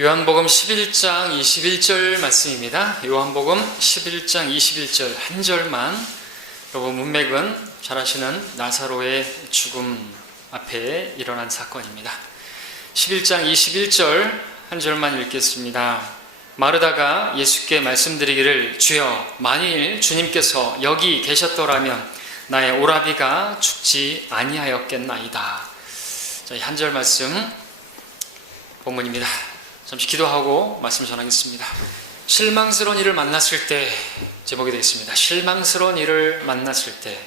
요한복음 11장 21절 말씀입니다. 요한복음 11장 21절 한 절만, 여러분 문맥은 잘 아시는 나사로의 죽음 앞에 일어난 사건입니다. 11장 21절 한 절만 읽겠습니다. 마르다가 예수께 말씀드리기를, 주여, 만일 주님께서 여기 계셨더라면 나의 오라비가 죽지 아니하였겠나이다. 이 한 절 말씀 본문입니다. 잠시 기도하고 말씀 전하겠습니다. 실망스러운 일을 만났을 때, 제목이 되겠습니다. 실망스러운 일을 만났을 때.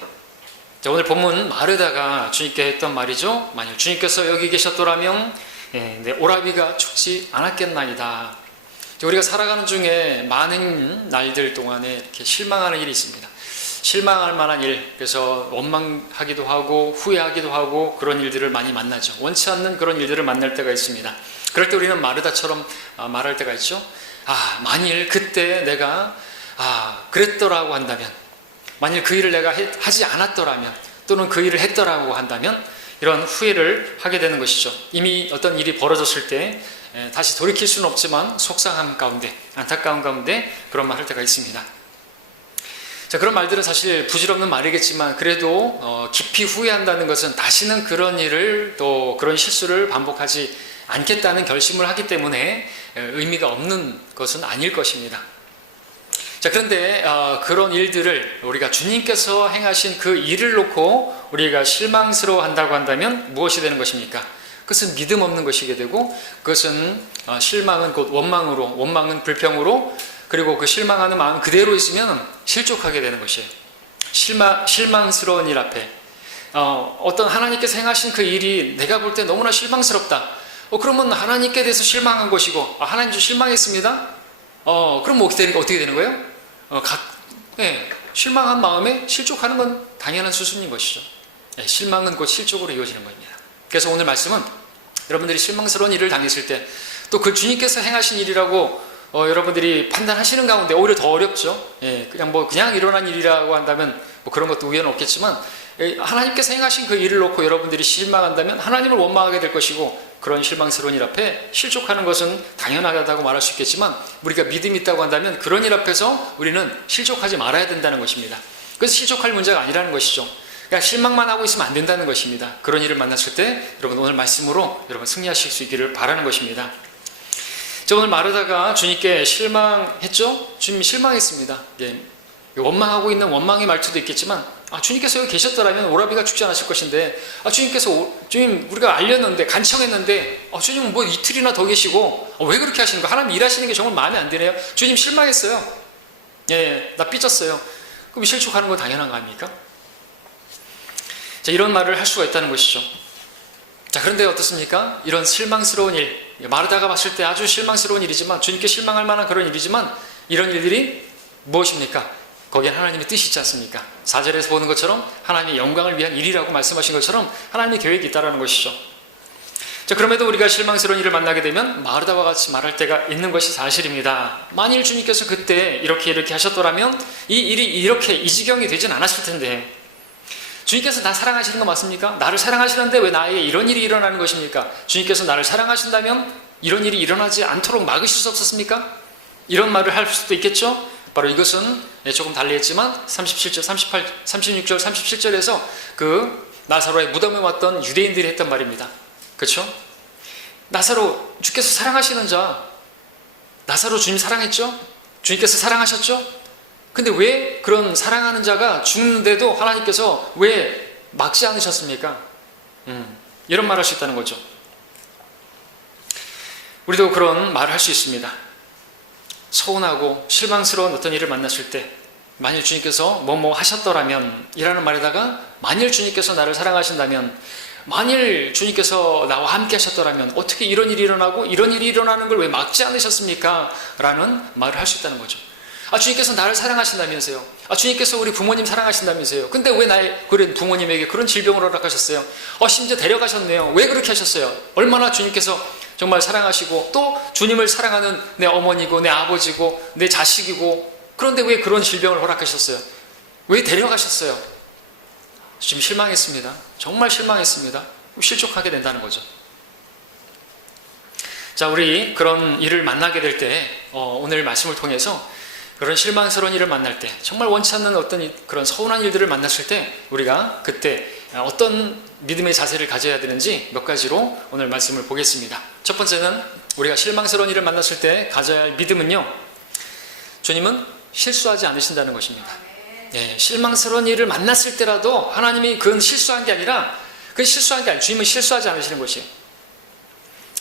오늘 본문 마르다가 주님께 했던 말이죠. 만일 주님께서 여기 계셨더라면 내 오라비가 죽지 않았겠나이다. 우리가 살아가는 중에 많은 날들 동안에 이렇게 실망하는 일이 있습니다. 실망할 만한 일, 그래서 원망하기도 하고 후회하기도 하고 그런 일들을 많이 만나죠. 원치 않는 그런 일들을 만날 때가 있습니다. 그럴 때 우리는 마르다처럼 말할 때가 있죠. 만일 그때 내가 그랬더라고 한다면, 만일 그 일을 내가 하지 않았더라면, 또는 그 일을 했더라고 한다면, 이런 후회를 하게 되는 것이죠. 이미 어떤 일이 벌어졌을 때 다시 돌이킬 수는 없지만 속상함 가운데, 안타까운 가운데 그런 말 할 때가 있습니다. 자, 그런 말들은 사실 부질없는 말이겠지만, 그래도 깊이 후회한다는 것은 다시는 그런 일을, 또 그런 실수를 반복하지 않겠다는 결심을 하기 때문에 의미가 없는 것은 아닐 것입니다. 자, 그런데 그런 일들을 우리가 주님께서 행하신 그 일을 놓고 우리가 실망스러워 한다고 한다면 무엇이 되는 것입니까? 그것은 믿음 없는 것이게 되고, 그것은 실망은 곧 원망으로, 원망은 불평으로, 그리고 그 실망하는 마음 그대로 있으면 실족하게 되는 것이에요. 실망스러운 일 앞에 어떤 하나님께서 행하신 그 일이 내가 볼 때 너무나 실망스럽다. 그러면 하나님께 대해서 실망한 것이고, 하나님 좀 실망했습니다. 그럼 어떻게 되는 거예요? 실망한 마음에 실족하는 건 당연한 수순인 것이죠. 실망은 곧 실족으로 이어지는 겁니다. 그래서 오늘 말씀은 여러분들이 실망스러운 일을 당했을 때, 또 그 주님께서 행하신 일이라고 여러분들이 판단하시는 가운데 오히려 더 어렵죠. 그냥 일어난 일이라고 한다면 그런 것도 우연은 없겠지만, 하나님께서 행하신 그 일을 놓고 여러분들이 실망한다면 하나님을 원망하게 될 것이고, 그런 실망스러운 일 앞에 실족하는 것은 당연하다고 말할 수 있겠지만, 우리가 믿음이 있다고 한다면 그런 일 앞에서 우리는 실족하지 말아야 된다는 것입니다. 그래서 실족할 문제가 아니라는 것이죠. 그러니까 실망만 하고 있으면 안 된다는 것입니다. 그런 일을 만났을 때 여러분 오늘 말씀으로 여러분 승리하실 수 있기를 바라는 것입니다. 오늘 마르다가 주님께 실망했죠? 주님이 실망했습니다. 원망하고 있는 원망의 말투도 있겠지만, 주님께서 여기 계셨더라면 오라비가 죽지 않았을 것인데, 주님 우리가 알렸는데, 간청했는데, 주님은 뭐 이틀이나 더 계시고 왜 그렇게 하시는 거예요? 하나님 일하시는 게 정말 마음에 안 드네요. 주님 실망했어요. 나 삐졌어요. 그럼 실족하는 건 당연한 거 아닙니까? 자, 이런 말을 할 수가 있다는 것이죠. 자, 그런데 어떻습니까? 이런 실망스러운 일, 마르다가 봤을 때 아주 실망스러운 일이지만, 주님께 실망할 만한 그런 일이지만, 이런 일들이 무엇입니까? 거기에 하나님의 뜻이 있지 않습니까? 4절에서 보는 것처럼 하나님의 영광을 위한 일이라고 말씀하신 것처럼 하나님의 계획이 있다는 것이죠. 자, 그럼에도 우리가 실망스러운 일을 만나게 되면 마르다와 같이 말할 때가 있는 것이 사실입니다. 만일 주님께서 그때 이렇게 하셨더라면 이 일이 이렇게 이 지경이 되진 않았을 텐데, 주님께서 나 사랑하시는 거 맞습니까? 나를 사랑하시는데 왜 나에게 이런 일이 일어나는 것입니까? 주님께서 나를 사랑하신다면 이런 일이 일어나지 않도록 막으실 수 없었습니까? 이런 말을 할 수도 있겠죠? 바로 이것은 조금 달리 했지만 37절, 38, 36절, 37절에서 그 나사로의 무덤에 왔던 유대인들이 했던 말입니다. 그렇죠? 나사로, 주께서 사랑하시는 자, 나사로 주님 사랑했죠? 주님께서 사랑하셨죠? 근데 왜 그런 사랑하는 자가 죽는데도 하나님께서 왜 막지 않으셨습니까? 이런 말을 할 수 있다는 거죠. 우리도 그런 말을 할 수 있습니다. 서운하고 실망스러운 어떤 일을 만났을 때, 만일 주님께서 뭐뭐 하셨더라면 이라는 말에다가, 만일 주님께서 나를 사랑하신다면, 만일 주님께서 나와 함께 하셨더라면 어떻게 이런 일이 일어나고 이런 일이 일어나는 걸 왜 막지 않으셨습니까? 라는 말을 할 수 있다는 거죠. 주님께서 나를 사랑하신다면서요. 주님께서 우리 부모님 사랑하신다면서요. 근데 왜 나의 그런 부모님에게 그런 질병을 허락하셨어요? 심지어 데려가셨네요. 왜 그렇게 하셨어요? 얼마나 주님께서 정말 사랑하시고, 또 주님을 사랑하는 내 어머니고 내 아버지고 내 자식이고, 그런데 왜 그런 질병을 허락하셨어요? 왜 데려가셨어요? 지금 실망했습니다. 정말 실망했습니다. 실족하게 된다는 거죠. 자, 우리 그런 일을 만나게 될 때, 오늘 말씀을 통해서 그런 실망스러운 일을 만날 때, 정말 원치 않는 어떤 그런 서운한 일들을 만났을 때, 우리가 그때 어떤 믿음의 자세를 가져야 되는지 몇 가지로 오늘 말씀을 보겠습니다. 첫 번째는 우리가 실망스러운 일을 만났을 때 가져야 할 믿음은요, 주님은 실수하지 않으신다는 것입니다. 예, 실망스러운 일을 만났을 때라도 하나님이 그건 실수한 게 아니라, 그건 실수한 게 아니라 주님은 실수하지 않으시는 것이에요.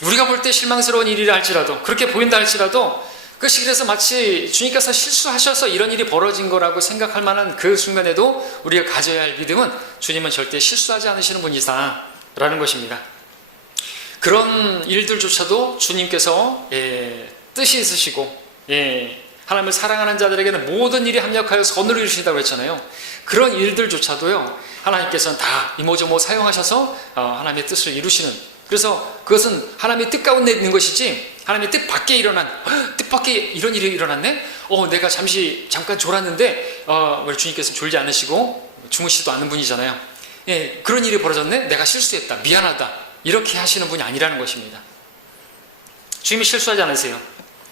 우리가 볼 때 실망스러운 일이라 할지라도, 그렇게 보인다 할지라도, 그것이 그래서 마치 주님께서 실수하셔서 이런 일이 벌어진 거라고 생각할 만한 그 순간에도 우리가 가져야 할 믿음은 주님은 절대 실수하지 않으시는 분이다 라는 것입니다. 그런 일들조차도 주님께서 뜻이 있으시고, 하나님을 사랑하는 자들에게는 모든 일이 합력하여 선을 이루신다고 했잖아요. 그런 일들조차도요, 하나님께서는 다 이모저모 사용하셔서 하나님의 뜻을 이루시는, 그래서 그것은 하나님의 뜻 가운데 있는 것이지 하나님의 뜻 밖에 일어난, 뜻 밖에 이런 일이 일어났네? 내가 잠깐 졸았는데 우리 주님께서는 졸지 않으시고 주무시지도 않는 분이잖아요. 예, 그런 일이 벌어졌네? 내가 실수했다, 미안하다, 이렇게 하시는 분이 아니라는 것입니다. 주님이 실수하지 않으세요.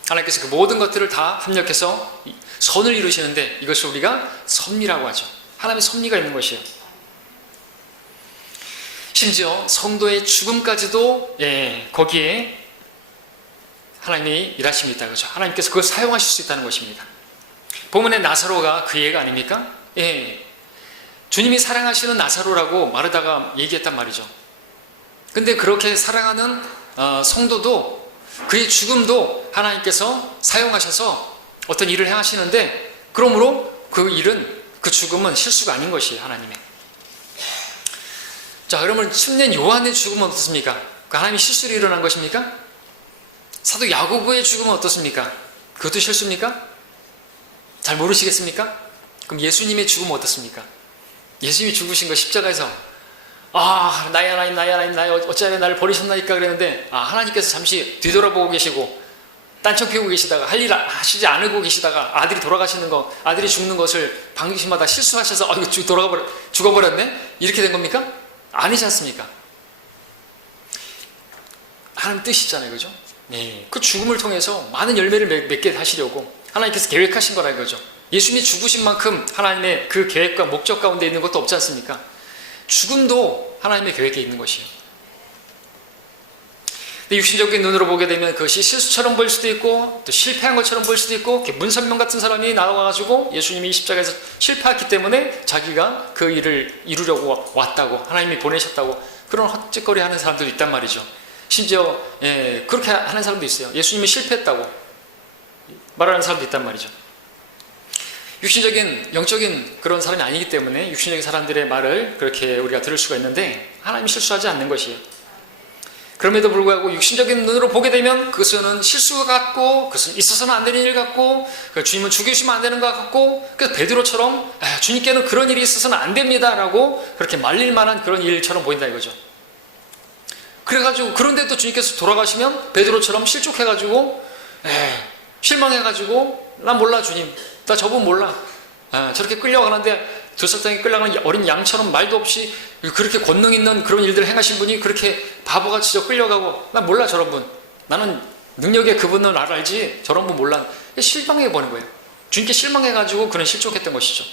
하나님께서 그 모든 것들을 다 합력해서 선을 이루시는데, 이것을 우리가 섭리라고 하죠. 하나님의 섭리가 있는 것이에요. 심지어 성도의 죽음까지도 거기에 하나님이 일하심이 있다, 그렇죠? 하나님께서 그걸 사용하실 수 있다는 것입니다. 본문의 나사로가 그 예가 아닙니까? 주님이 사랑하시는 나사로라고 마르다가 얘기했단 말이죠. 근데 그렇게 사랑하는 성도도, 그의 죽음도 하나님께서 사용하셔서 어떤 일을 행하시는데, 그러므로 그 일은, 그 죽음은 실수가 아닌 것이에요, 하나님의. 자, 그러면 침례 요한의 죽음은 어떻습니까? 하나님이 실수로 일어난 것입니까? 사도 야고보의 죽음은 어떻습니까? 그것도 실수입니까? 잘 모르시겠습니까? 그럼 예수님의 죽음은 어떻습니까? 예수님이 죽으신 거 십자가에서 나의 하나님, 나의 하나님, 나의 어찌하여 나를 버리셨나이까 그랬는데, 하나님께서 잠시 뒤돌아보고 계시고 딴청 피우고 계시다가 할 일 하시지 않고 계시다가 아들이 돌아가시는 거, 아들이 죽는 것을 방심하다 실수하셔서 이거 죽어버렸네? 이렇게 된 겁니까? 아니지 않습니까? 하나님 뜻이잖아요, 그죠? 그 죽음을 통해서 많은 열매를 맺게 하시려고 하나님께서 계획하신 거라 이거죠. 예수님이 죽으신 만큼 하나님의 그 계획과 목적 가운데 있는 것도 없지 않습니까? 죽음도 하나님의 계획에 있는 것이에요. 근데 육신적인 눈으로 보게 되면 그것이 실수처럼 보일 수도 있고, 또 실패한 것처럼 보일 수도 있고, 문선명 같은 사람이 나와가지고 예수님이 십자가에서 실패했기 때문에 자기가 그 일을 이루려고 왔다고, 하나님이 보내셨다고 그런 헛짓거리 하는 사람들도 있단 말이죠. 심지어 그렇게 하는 사람도 있어요. 예수님이 실패했다고 말하는 사람도 있단 말이죠. 육신적인, 영적인 그런 사람이 아니기 때문에 육신적인 사람들의 말을 그렇게 우리가 들을 수가 있는데, 하나님이 실수하지 않는 것이에요. 그럼에도 불구하고 육신적인 눈으로 보게 되면 그것은 실수 같고, 그것은 있어서는 안 되는 일 같고, 주님은 죽이시면 안 되는 것 같고, 그래서 베드로처럼 주님께는 그런 일이 있어서는 안 됩니다 라고 그렇게 말릴 만한 그런 일처럼 보인다 이거죠. 그래가지고, 그런데 또 주님께서 돌아가시면 베드로처럼 실족해가지고 실망해가지고, 난 몰라 주님, 나 저분 몰라, 저렇게 끌려가는데 들썩당에 끌려가는 어린 양처럼 말도 없이 그렇게 권능 있는 그런 일들을 행하신 분이 그렇게 바보같이 저 끌려가고, 난 몰라 저런 분, 나는 능력의 그분은 알지 저런 분 몰라. 실망해버린 거예요. 주님께 실망해가지고 그는 실족했던 것이죠.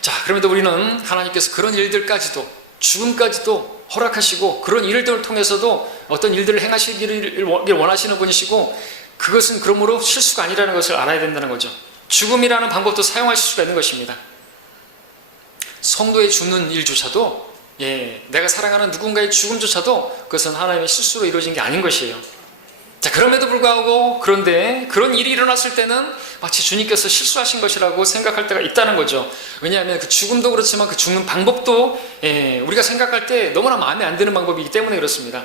자, 그럼에도 우리는 하나님께서 그런 일들까지도, 죽음까지도 허락하시고, 그런 일들을 통해서도 어떤 일들을 행하시기를 원하시는 분이시고, 그것은 그러므로 실수가 아니라는 것을 알아야 된다는 거죠. 죽음이라는 방법도 사용하실 수가 있는 것입니다. 성도의 죽는 일조차도, 내가 사랑하는 누군가의 죽음조차도 그것은 하나님의 실수로 이루어진 게 아닌 것이에요. 자, 그럼에도 불구하고, 그런데 그런 일이 일어났을 때는 마치 주님께서 실수하신 것이라고 생각할 때가 있다는 거죠. 왜냐하면 그 죽음도 그렇지만 그 죽는 방법도 우리가 생각할 때 너무나 마음에 안 드는 방법이기 때문에 그렇습니다.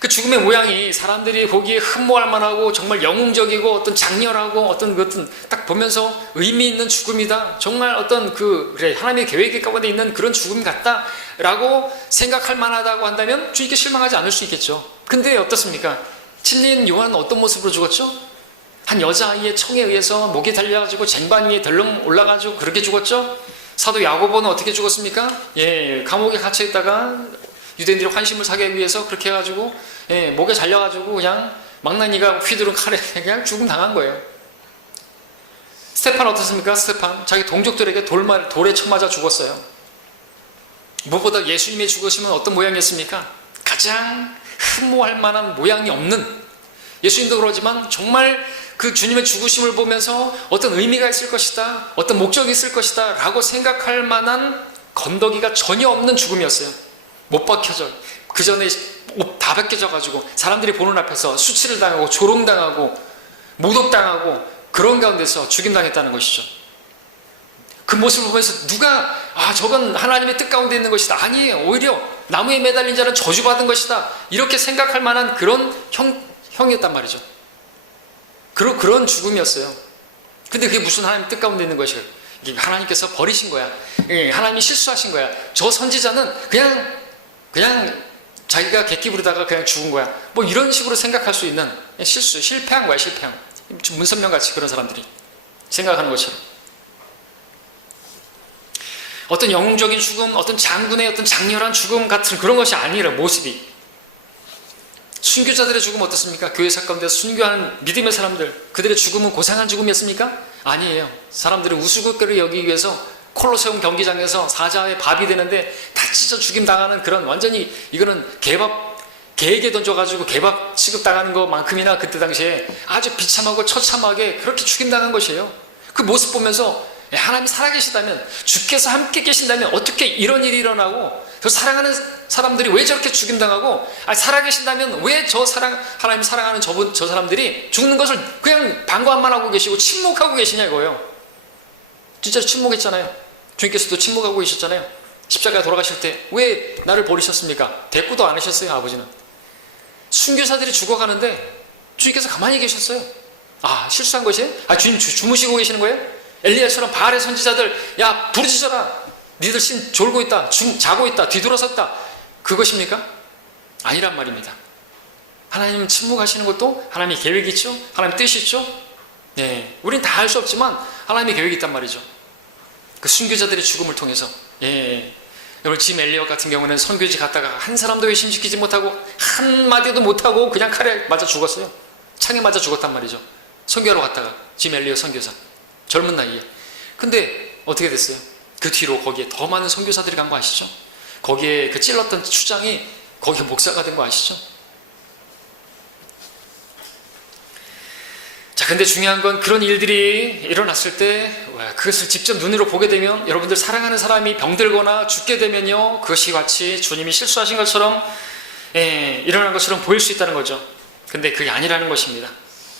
그 죽음의 모양이 사람들이 보기에 흠모할 만하고 정말 영웅적이고 어떤 장렬하고 어떤 것은 딱 보면서 의미 있는 죽음이다, 정말 어떤 그래 하나님의 계획 가운데 있는 그런 죽음 같다 라고 생각할 만하다고 한다면 주님께 실망하지 않을 수 있겠죠. 근데 어떻습니까? 침례인 요한은 어떤 모습으로 죽었죠? 한 여자아이의 청에 의해서 목에 달려가지고 쟁반 위에 덜렁 올라가지고 그렇게 죽었죠. 사도 야고보는 어떻게 죽었습니까? 감옥에 갇혀있다가 유대인들이 환심을 사기 위해서 그렇게 해가지고 목에 잘려가지고 그냥 망나니가 휘두른 칼에 그냥 죽음 당한 거예요. 스테판 어떻습니까? 스테판 자기 동족들에게 돌에 쳐맞아 죽었어요. 무엇보다 예수님의 죽으심은 어떤 모양이었습니까? 가장 흠모할 만한 모양이 없는, 예수님도 그러지만 정말 그 주님의 죽으심을 보면서 어떤 의미가 있을 것이다, 어떤 목적이 있을 것이다 라고 생각할 만한 건더기가 전혀 없는 죽음이었어요. 못 박혀져, 그 전에 옷 다 벗겨져 가지고 사람들이 보는 앞에서 수치를 당하고 조롱당하고 모독당하고 그런 가운데서 죽임당했다는 것이죠. 그 모습을 보면서 누가 저건 하나님의 뜻 가운데 있는 것이다, 아니에요, 오히려 나무에 매달린 자는 저주받은 것이다, 이렇게 생각할 만한 그런 형이었단 말이죠. 그런 죽음이었어요. 근데 그게 무슨 하나님의 뜻 가운데 있는 것이에요? 하나님께서 버리신 거야, 하나님이 실수하신 거야, 저 선지자는 그냥 자기가 객기 부르다가 그냥 죽은 거야, 뭐 이런 식으로 생각할 수 있는 실패한 거야, 실패한. 문선명같이 그런 사람들이 생각하는 것처럼. 어떤 영웅적인 죽음, 어떤 장군의 어떤 장렬한 죽음 같은 그런 것이 아니라 모습이. 순교자들의 죽음 어떻습니까? 교회 사건에서 순교하는 믿음의 사람들, 그들의 죽음은 고상한 죽음이었습니까? 아니에요. 사람들은 우스갯거리를 여기기 위해서 콜로세움 경기장에서 사자의 밥이 되는데 다 찢어 죽임 당하는 그런, 완전히 이거는 개에게 던져가지고 개밥 취급당하는 것만큼이나 그때 당시에 아주 비참하고 처참하게 그렇게 죽임당한 것이에요. 그 모습 보면서 하나님이 살아계시다면, 주께서 함께 계신다면 어떻게 이런 일이 일어나고 저 사랑하는 사람들이 왜 저렇게 죽임당하고, 살아계신다면 왜 하나님 사랑하는 저 사람들이 죽는 것을 그냥 방관만 하고 계시고 침묵하고 계시냐 이거예요. 진짜 침묵했잖아요. 주님께서도 침묵하고 계셨잖아요. 십자가에 돌아가실 때 왜 나를 버리셨습니까? 대꾸도 안 하셨어요. 아버지는. 순교사들이 죽어가는데 주님께서 가만히 계셨어요. 실수한 것이에요? 주님 주무시고 계시는 거예요? 엘리야처럼 바알의 선지자들, 야 부르짖어라, 니들 신 졸고 있다, 자고 있다, 뒤돌아섰다, 그것입니까? 아니란 말입니다. 하나님은 침묵하시는 것도 하나님의 계획이 있죠, 하나님의 뜻이 있죠. 우린 다 알 수 없지만 하나님의 계획이 있단 말이죠. 그 순교자들의 죽음을 통해서. 여러분, 짐 엘리엇 같은 경우는 선교지 갔다가 한 사람도 회심시키지 못하고 한마디도 못하고 그냥 칼에 맞아 죽었어요. 창에 맞아 죽었단 말이죠. 선교하러 갔다가, 짐 엘리엇 선교사, 젊은 나이에. 근데 어떻게 됐어요? 그 뒤로 거기에 더 많은 선교사들이 간 거 아시죠? 거기에 그 찔렀던 추장이 거기 목사가 된 거 아시죠? 자, 근데 중요한 건 그런 일들이 일어났을 때 그것을 직접 눈으로 보게 되면, 여러분들 사랑하는 사람이 병들거나 죽게 되면요, 그것이 마치 주님이 실수하신 것처럼 일어난 것처럼 보일 수 있다는 거죠. 근데 그게 아니라는 것입니다.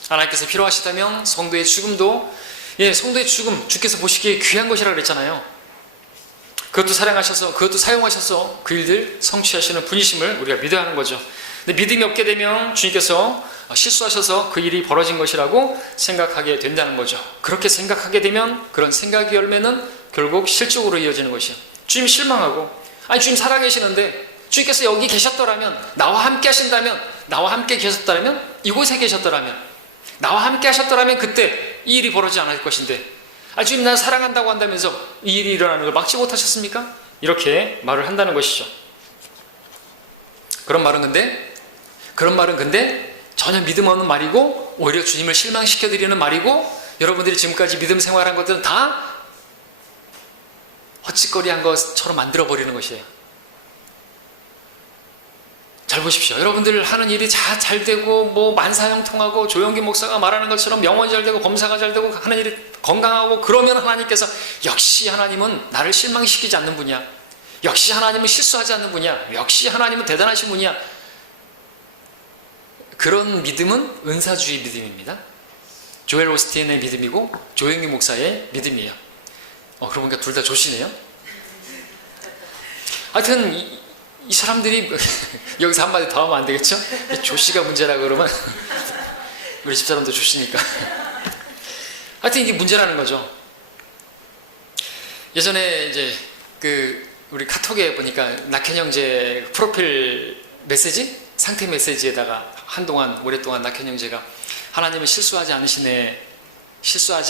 하나님께서 필요하시다면 성도의 죽음도, 성도의 죽음, 주께서 보시기에 귀한 것이라고 그랬잖아요. 그것도 사랑하셔서, 그것도 사용하셔서 그 일들 성취하시는 분이심을 우리가 믿어야 하는 거죠. 근데 믿음이 없게 되면 주님께서 실수하셔서 그 일이 벌어진 것이라고 생각하게 된다는 거죠. 그렇게 생각하게 되면 그런 생각의 열매는 결국 실족으로 이어지는 것이에요. 주님 실망하고, 주님 살아계시는데 주님께서 여기 계셨더라면, 나와 함께 하신다면, 나와 함께 계셨더라면, 이곳에 계셨더라면, 나와 함께 하셨더라면 그때 이 일이 벌어지지 않을 것인데, 주님 날 사랑한다고 한다면서 이 일이 일어나는 걸 막지 못하셨습니까? 이렇게 말을 한다는 것이죠. 그런 말은 근데 전혀 믿음 없는 말이고, 오히려 주님을 실망시켜드리는 말이고, 여러분들이 지금까지 믿음 생활한 것들은 다 헛짓거리한 것처럼 만들어버리는 것이에요. 잘 보십시오. 여러분들 하는 일이 잘 되고, 뭐 만사형통하고, 조영기 목사가 말하는 것처럼 명언이 잘 되고, 검사가 잘 되고, 하는 일이 건강하고, 그러면 하나님께서 역시 하나님은 나를 실망시키지 않는 분이야, 역시 하나님은 실수하지 않는 분이야, 역시 하나님은 대단하신 분이야. 그런 믿음은 은사주의 믿음입니다. 조엘 오스틴의 믿음이고 조영기 목사의 믿음이에요. 그러고 보니까 둘 다 조시네요. 하여튼 이 사람들이 여기서 한마디 더 하면 안 되겠죠? 조씨가 문제라 그러면 우리 집사람도 조씨니까. 하여튼 이게 문제라는 거죠. 예전에 이제 우리 카톡에 보니까 낙현형제 프로필 메시지, 상태 메시지에다가 한동안 오랫동안 낙현형제가 하나님은 실수하지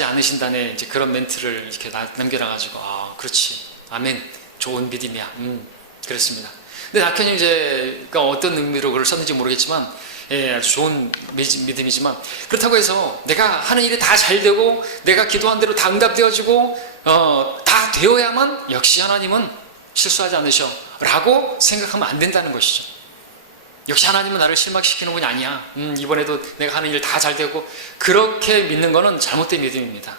않으신다네, 이제 그런 멘트를 이렇게 남겨놔가지고, 그렇지, 아멘, 좋은 믿음이야, 그랬습니다. 근데 낙현 형제가 어떤 의미로 그걸 썼는지 모르겠지만, 아주 좋은 믿음이지만, 그렇다고 해서 내가 하는 일이 다 잘 되고 내가 기도한 대로 다 응답되어지고 다 되어야만 역시 하나님은 실수하지 않으셔 라고 생각하면 안 된다는 것이죠. 역시 하나님은 나를 실망시키는 분이 아니야. 이번에도 내가 하는 일 다 잘 되고, 그렇게 믿는 거는 잘못된 믿음입니다.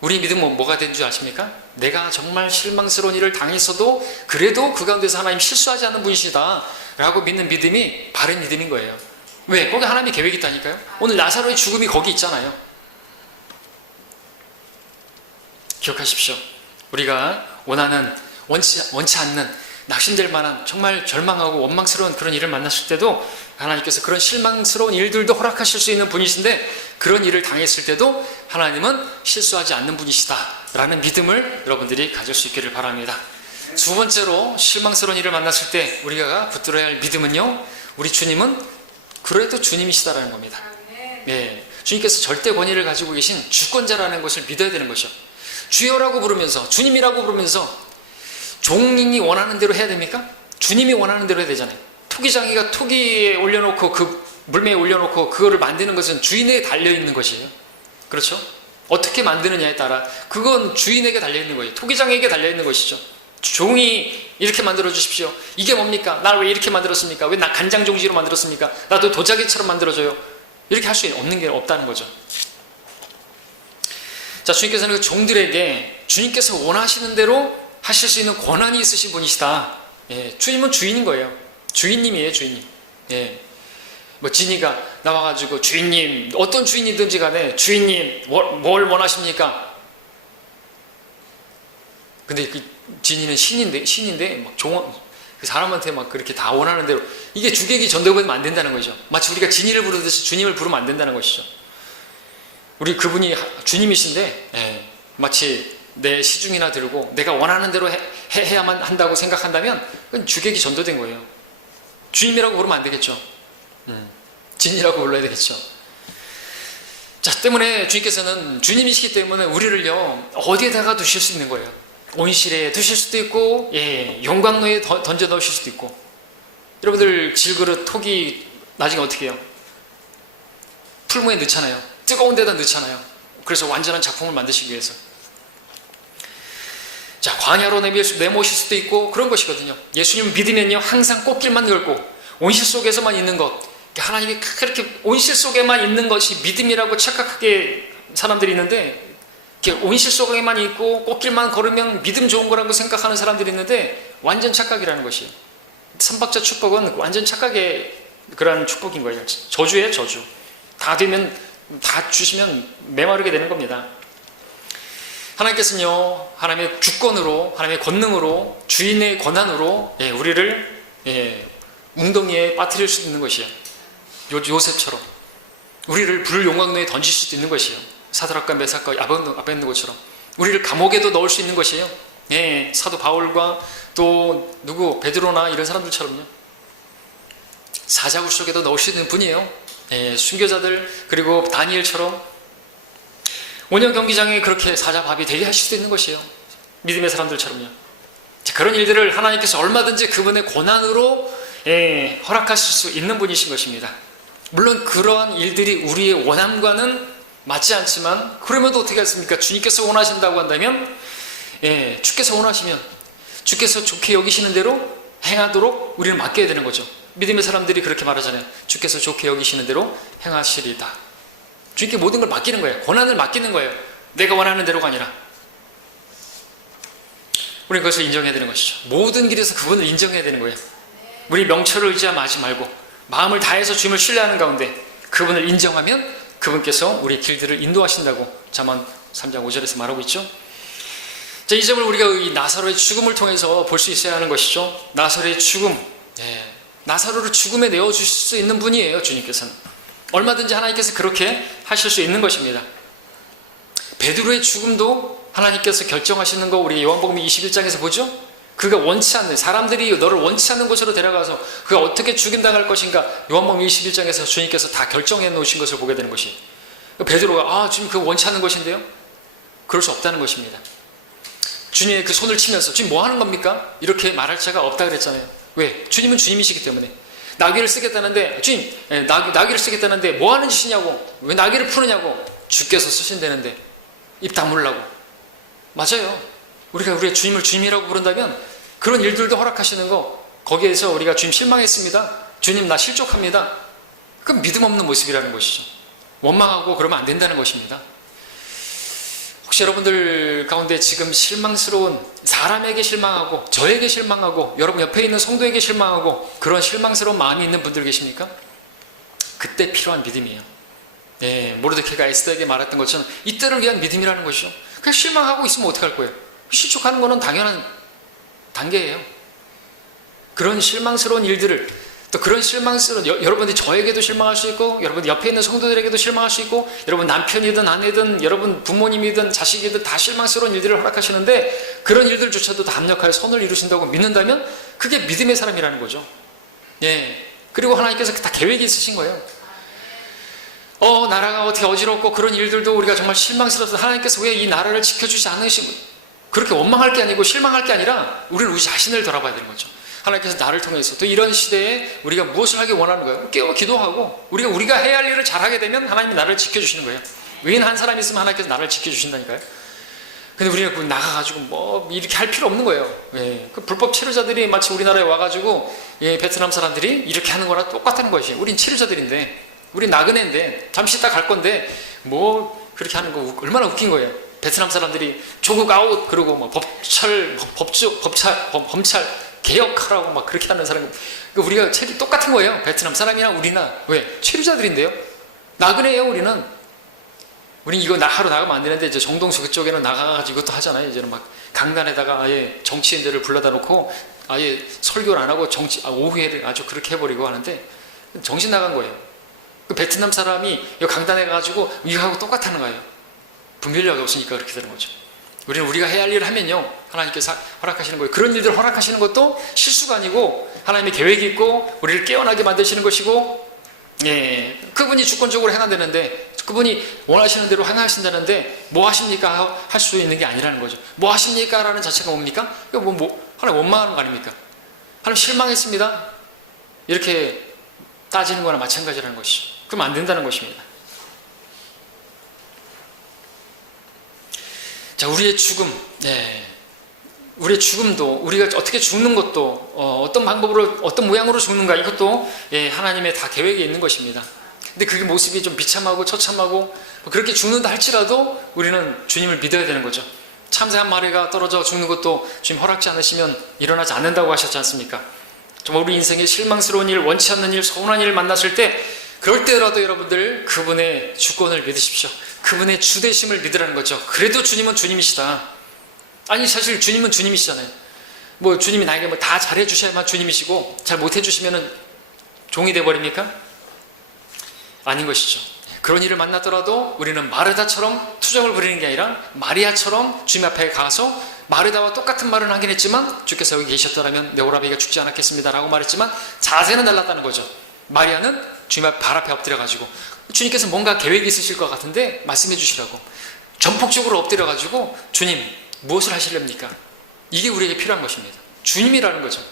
우리 믿음은 뭐가 된 줄 아십니까? 내가 정말 실망스러운 일을 당했어도 그래도 그 가운데서 하나님 실수하지 않는 분이시다 라고 믿는 믿음이 바른 믿음인 거예요. 왜? 거기 하나님의 계획이 있다니까요. 오늘 나사로의 죽음이 거기 있잖아요. 기억하십시오. 우리가 원하는, 원치 않는, 낙심될 만한, 정말 절망하고 원망스러운 그런 일을 만났을 때도 하나님께서 그런 실망스러운 일들도 허락하실 수 있는 분이신데, 그런 일을 당했을 때도 하나님은 실수하지 않는 분이시다 라는 믿음을 여러분들이 가질 수 있기를 바랍니다. 두 번째로, 실망스러운 일을 만났을 때 우리가 붙들어야 할 믿음은요, 우리 주님은 그래도 주님이시다라는 겁니다. 주님께서 절대 권위를 가지고 계신 주권자라는 것을 믿어야 되는 것이죠. 주여라고 부르면서, 주님이라고 부르면서 종인이 원하는 대로 해야 됩니까? 주님이 원하는 대로 해야 되잖아요. 토기장이가 토기에 올려놓고, 그 물매에 올려놓고 그거를 만드는 것은 주인에게 달려있는 것이에요. 그렇죠? 어떻게 만드느냐에 따라 그건 주인에게 달려있는 거예요. 토기장에게 달려있는 것이죠. 종이 이렇게 만들어 주십시오. 이게 뭡니까? 나를 왜 이렇게 만들었습니까? 왜 나 간장 종지로 만들었습니까? 나도 도자기처럼 만들어줘요. 이렇게 할 수 없는 게 없다는 거죠. 자, 주님께서는 그 종들에게 주님께서 원하시는 대로 하실 수 있는 권한이 있으신 분이시다. 주님은 주인인 거예요. 주인님이에요, 주인님. 뭐 진이가 나와가지고 주인님, 어떤 주인이든지 간에 주인님 뭘 원하십니까? 근데 그 진이는 신인데 막 그 사람한테 막 그렇게 다 원하는 대로, 이게 주객이 전도되면 안 된다는 거죠. 마치 우리가 진이를 부르듯이 주님을 부르면 안 된다는 것이죠. 우리 그분이 주님이신데 마치 내 시중이나 들고 내가 원하는 대로 해야만 한다고 생각한다면 그건 주객이 전도된 거예요. 주님이라고 부르면 안 되겠죠. 진이라고 불러야 되겠죠. 자, 때문에 주님께서는 주님이시기 때문에 우리를요 어디에다가 두실 수 있는 거예요. 온실에 두실 수도 있고, 용광로에 던져 넣으실 수도 있고. 여러분들 질그릇, 토기 나중에 어떻게 해요? 풀무에 넣잖아요. 뜨거운 데다 넣잖아요. 그래서 완전한 작품을 만드시기 위해서. 자, 광야로 내모실 수도 있고 그런 것이거든요. 예수님 믿으면요 항상 꽃길만 걸고 온실 속에서만 있는 것, 하나님이 그렇게 온실 속에만 있는 것이 믿음이라고 착각하게 사람들이 있는데, 이렇게 온실 속에만 있고 꽃길만 걸으면 믿음 좋은 거라고 생각하는 사람들이 있는데 완전 착각이라는 것이에요. 삼박자 축복은 완전 착각의 그런 축복인 거예요. 저주예요, 저주. 다 되면, 다 주시면 메마르게 되는 겁니다. 하나님께서는요, 하나님의 주권으로, 하나님의 권능으로, 주인의 권한으로 우리를 웅덩이에 빠뜨릴 수 있는 것이에요. 요셉처럼 우리를 불 용광로에 던질 수도 있는 것이에요. 사드락과 메삭과 아벳느고처럼 우리를 감옥에도 넣을 수 있는 것이에요. 사도 바울과 또 베드로나 이런 사람들처럼요. 사자굴 속에도 넣을 수 있는 분이에요. 순교자들, 그리고 다니엘처럼 원형 경기장에 그렇게 사자밥이 되게 하실 수도 있는 것이에요. 믿음의 사람들처럼요. 그런 일들을 하나님께서 얼마든지 그분의 권한으로 허락하실 수 있는 분이신 것입니다. 물론 그러한 일들이 우리의 원함과는 맞지 않지만, 그러면 어떻게 하겠습니까? 주님께서 원하신다고 한다면, 주께서 원하시면 주께서 좋게 여기시는 대로 행하도록 우리는 맡겨야 되는 거죠. 믿음의 사람들이 그렇게 말하잖아요. 주께서 좋게 여기시는 대로 행하시리다. 주님께 모든 걸 맡기는 거예요. 권한을 맡기는 거예요. 내가 원하는 대로가 아니라. 우리는 그것을 인정해야 되는 것이죠. 모든 길에서 그분을 인정해야 되는 거예요. 우리 명철을 의지하지 말고 마음을 다해서 주님을 신뢰하는 가운데 그분을 인정하면 그분께서 우리 길들을 인도하신다고 잠언 3장 5절에서 말하고 있죠. 자, 이 점을 우리가 이 나사로의 죽음을 통해서 볼 수 있어야 하는 것이죠. 나사로의 죽음, 나사로를 죽음에 내어주실 수 있는 분이에요. 주님께서는 얼마든지 하나님께서 그렇게 하실 수 있는 것입니다. 베드로의 죽음도 하나님께서 결정하시는 거 우리 요한복음 21장에서 보죠. 그가 원치 않는, 사람들이 너를 원치 않는 곳으로 데려가서 그가 어떻게 죽임당할 것인가, 요한복음 21장에서 주님께서 다 결정해 놓으신 것을 보게 되는 것이, 베드로가 주님 그거 원치 않는 것인데요? 그럴 수 없다는 것입니다. 주님의 그 손을 치면서 주님 뭐 하는 겁니까? 이렇게 말할 자가 없다 그랬잖아요. 왜? 주님은 주님이시기 때문에. 나귀를 쓰겠다는데 주님 나귀를 쓰겠다는데 뭐 하는 짓이냐고, 왜 나귀를 푸느냐고, 주께서 쓰신다는데 입 다물라고. 맞아요. 우리가 우리의 주님을 주님이라고 부른다면 그런 일들도 허락하시는 거, 거기에서 우리가 주님 실망했습니다, 주님 나 실족합니다, 그건 믿음 없는 모습이라는 것이죠. 원망하고 그러면 안 된다는 것입니다. 혹시 여러분들 가운데 지금 실망스러운, 사람에게 실망하고 저에게 실망하고 여러분 옆에 있는 성도에게 실망하고 그런 실망스러운 마음이 있는 분들 계십니까? 그때 필요한 믿음이에요. 네, 모르드케가 에스더에게 말했던 것처럼 이때를 위한 믿음이라는 것이죠. 그냥 실망하고 있으면 어떡할 거예요? 실족하는 거는 당연한 단계예요. 그런 실망스러운 일들을, 또 그런 실망스러운, 여러분들이 저에게도 실망할 수 있고 여러분 옆에 있는 성도들에게도 실망할 수 있고 여러분 남편이든 아내든 여러분 부모님이든 자식이든 다 실망스러운 일들을 허락하시는데 그런 일들조차도 다 합력하여 선을 이루신다고 믿는다면 그게 믿음의 사람이라는 거죠. 예. 그리고 하나님께서 다 계획이 있으신 거예요. 나라가 어떻게 어지럽고 그런 일들도 우리가 정말 실망스럽다, 하나님께서 왜 이 나라를 지켜주지 않으시고, 그렇게 원망할 게 아니고 실망할 게 아니라 우리는 우리 자신을 돌아봐야 되는 거죠. 하나님께서 나를 통해서 또 이런 시대에 우리가 무엇을 하기 원하는 거예요? 깨어 기도하고 우리가 해야 할 일을 잘하게 되면 하나님이 나를 지켜주시는 거예요. 의인 한 사람이 있으면 하나님께서 나를 지켜주신다니까요. 근데 우리는 나가가지고 뭐 이렇게 할 필요 없는 거예요. 예. 그 불법 치료자들이 마치 우리나라에 와가지고 베트남 사람들이 이렇게 하는 거랑 똑같다는 것이, 우린 치료자들인데, 우린 나그네인데 잠시 있다 갈 건데 뭐 그렇게 하는 거 얼마나 웃긴 거예요. 베트남 사람들이 조국 아웃 그러고 뭐 범찰 개혁하라고 막 그렇게 하는 사람, 우리가 책이 똑같은 거예요. 베트남 사람이랑 우리나. 왜? 치료자들인데요. 나그네예요. 우린 이거 하러 나가면 안 되는데 이제 정동수 그쪽에는 나가가지고 이것도 하잖아요. 이제는 막 강단에다가 아예 정치인들을 불러다 놓고 아예 설교를 안 하고 오후에를 아주 그렇게 해버리고 하는데 정신 나간 거예요. 그 베트남 사람이 이 강단에 가가지고 이거하고 똑같다는 거예요. 분별력이 없으니까 그렇게 되는 거죠. 우리는 우리가 해야 할 일을 하면요, 하나님께서 허락하시는 거예요. 그런 일들을 허락하시는 것도 실수가 아니고 하나님의 계획이 있고 우리를 깨어나게 만드시는 것이고, 예, 그분이 주권적으로 행한다는데, 그분이 원하시는 대로 행하신다는데 뭐 하십니까? 할 수 있는 게 아니라는 거죠. 뭐 하십니까? 라는 자체가 뭡니까? 이거 하나님 원망하는 거 아닙니까? 하나님 실망했습니다, 이렇게 따지는 거나 마찬가지라는 것이죠. 그러면 안 된다는 것입니다. 자, 우리의 죽음, 우리의 죽음도, 우리가 어떻게 죽는 것도, 어떤 방법으로, 어떤 모양으로 죽는가, 이것도 하나님의 다 계획에 있는 것입니다. 근데 그게 모습이 좀 비참하고 처참하고 그렇게 죽는다 할지라도 우리는 주님을 믿어야 되는 거죠. 참새 한 마리가 떨어져 죽는 것도 주님 허락지 않으시면 일어나지 않는다고 하셨지 않습니까? 정말 우리 인생에 실망스러운 일, 원치 않는 일, 서운한 일을 만났을 때, 그럴 때라도 여러분들 그분의 주권을 믿으십시오. 그분의 주되심을 믿으라는 거죠. 그래도 주님은 주님이시다. 아니, 사실 주님은 주님이시잖아요. 뭐 주님이 나에게 뭐 다 잘해 주셔야만 주님이시고 잘 못해 주시면은 종이 돼 버립니까? 아닌 것이죠. 그런 일을 만났더라도 우리는 마르다처럼 투정을 부리는 게 아니라 마리아처럼 주님 앞에 가서, 마르다와 똑같은 말은 하긴 했지만 주께서 여기 계셨더라면 내 오라비가 죽지 않았겠습니다 라고 말했지만 자세는 달랐다는 거죠. 마리아는 주님 앞 발 앞에 엎드려가지고 주님께서 뭔가 계획이 있으실 것 같은데 말씀해 주시라고 전폭적으로 엎드려가지고 주님 무엇을 하시렵니까? 이게 우리에게 필요한 것입니다. 주님이라는 거죠.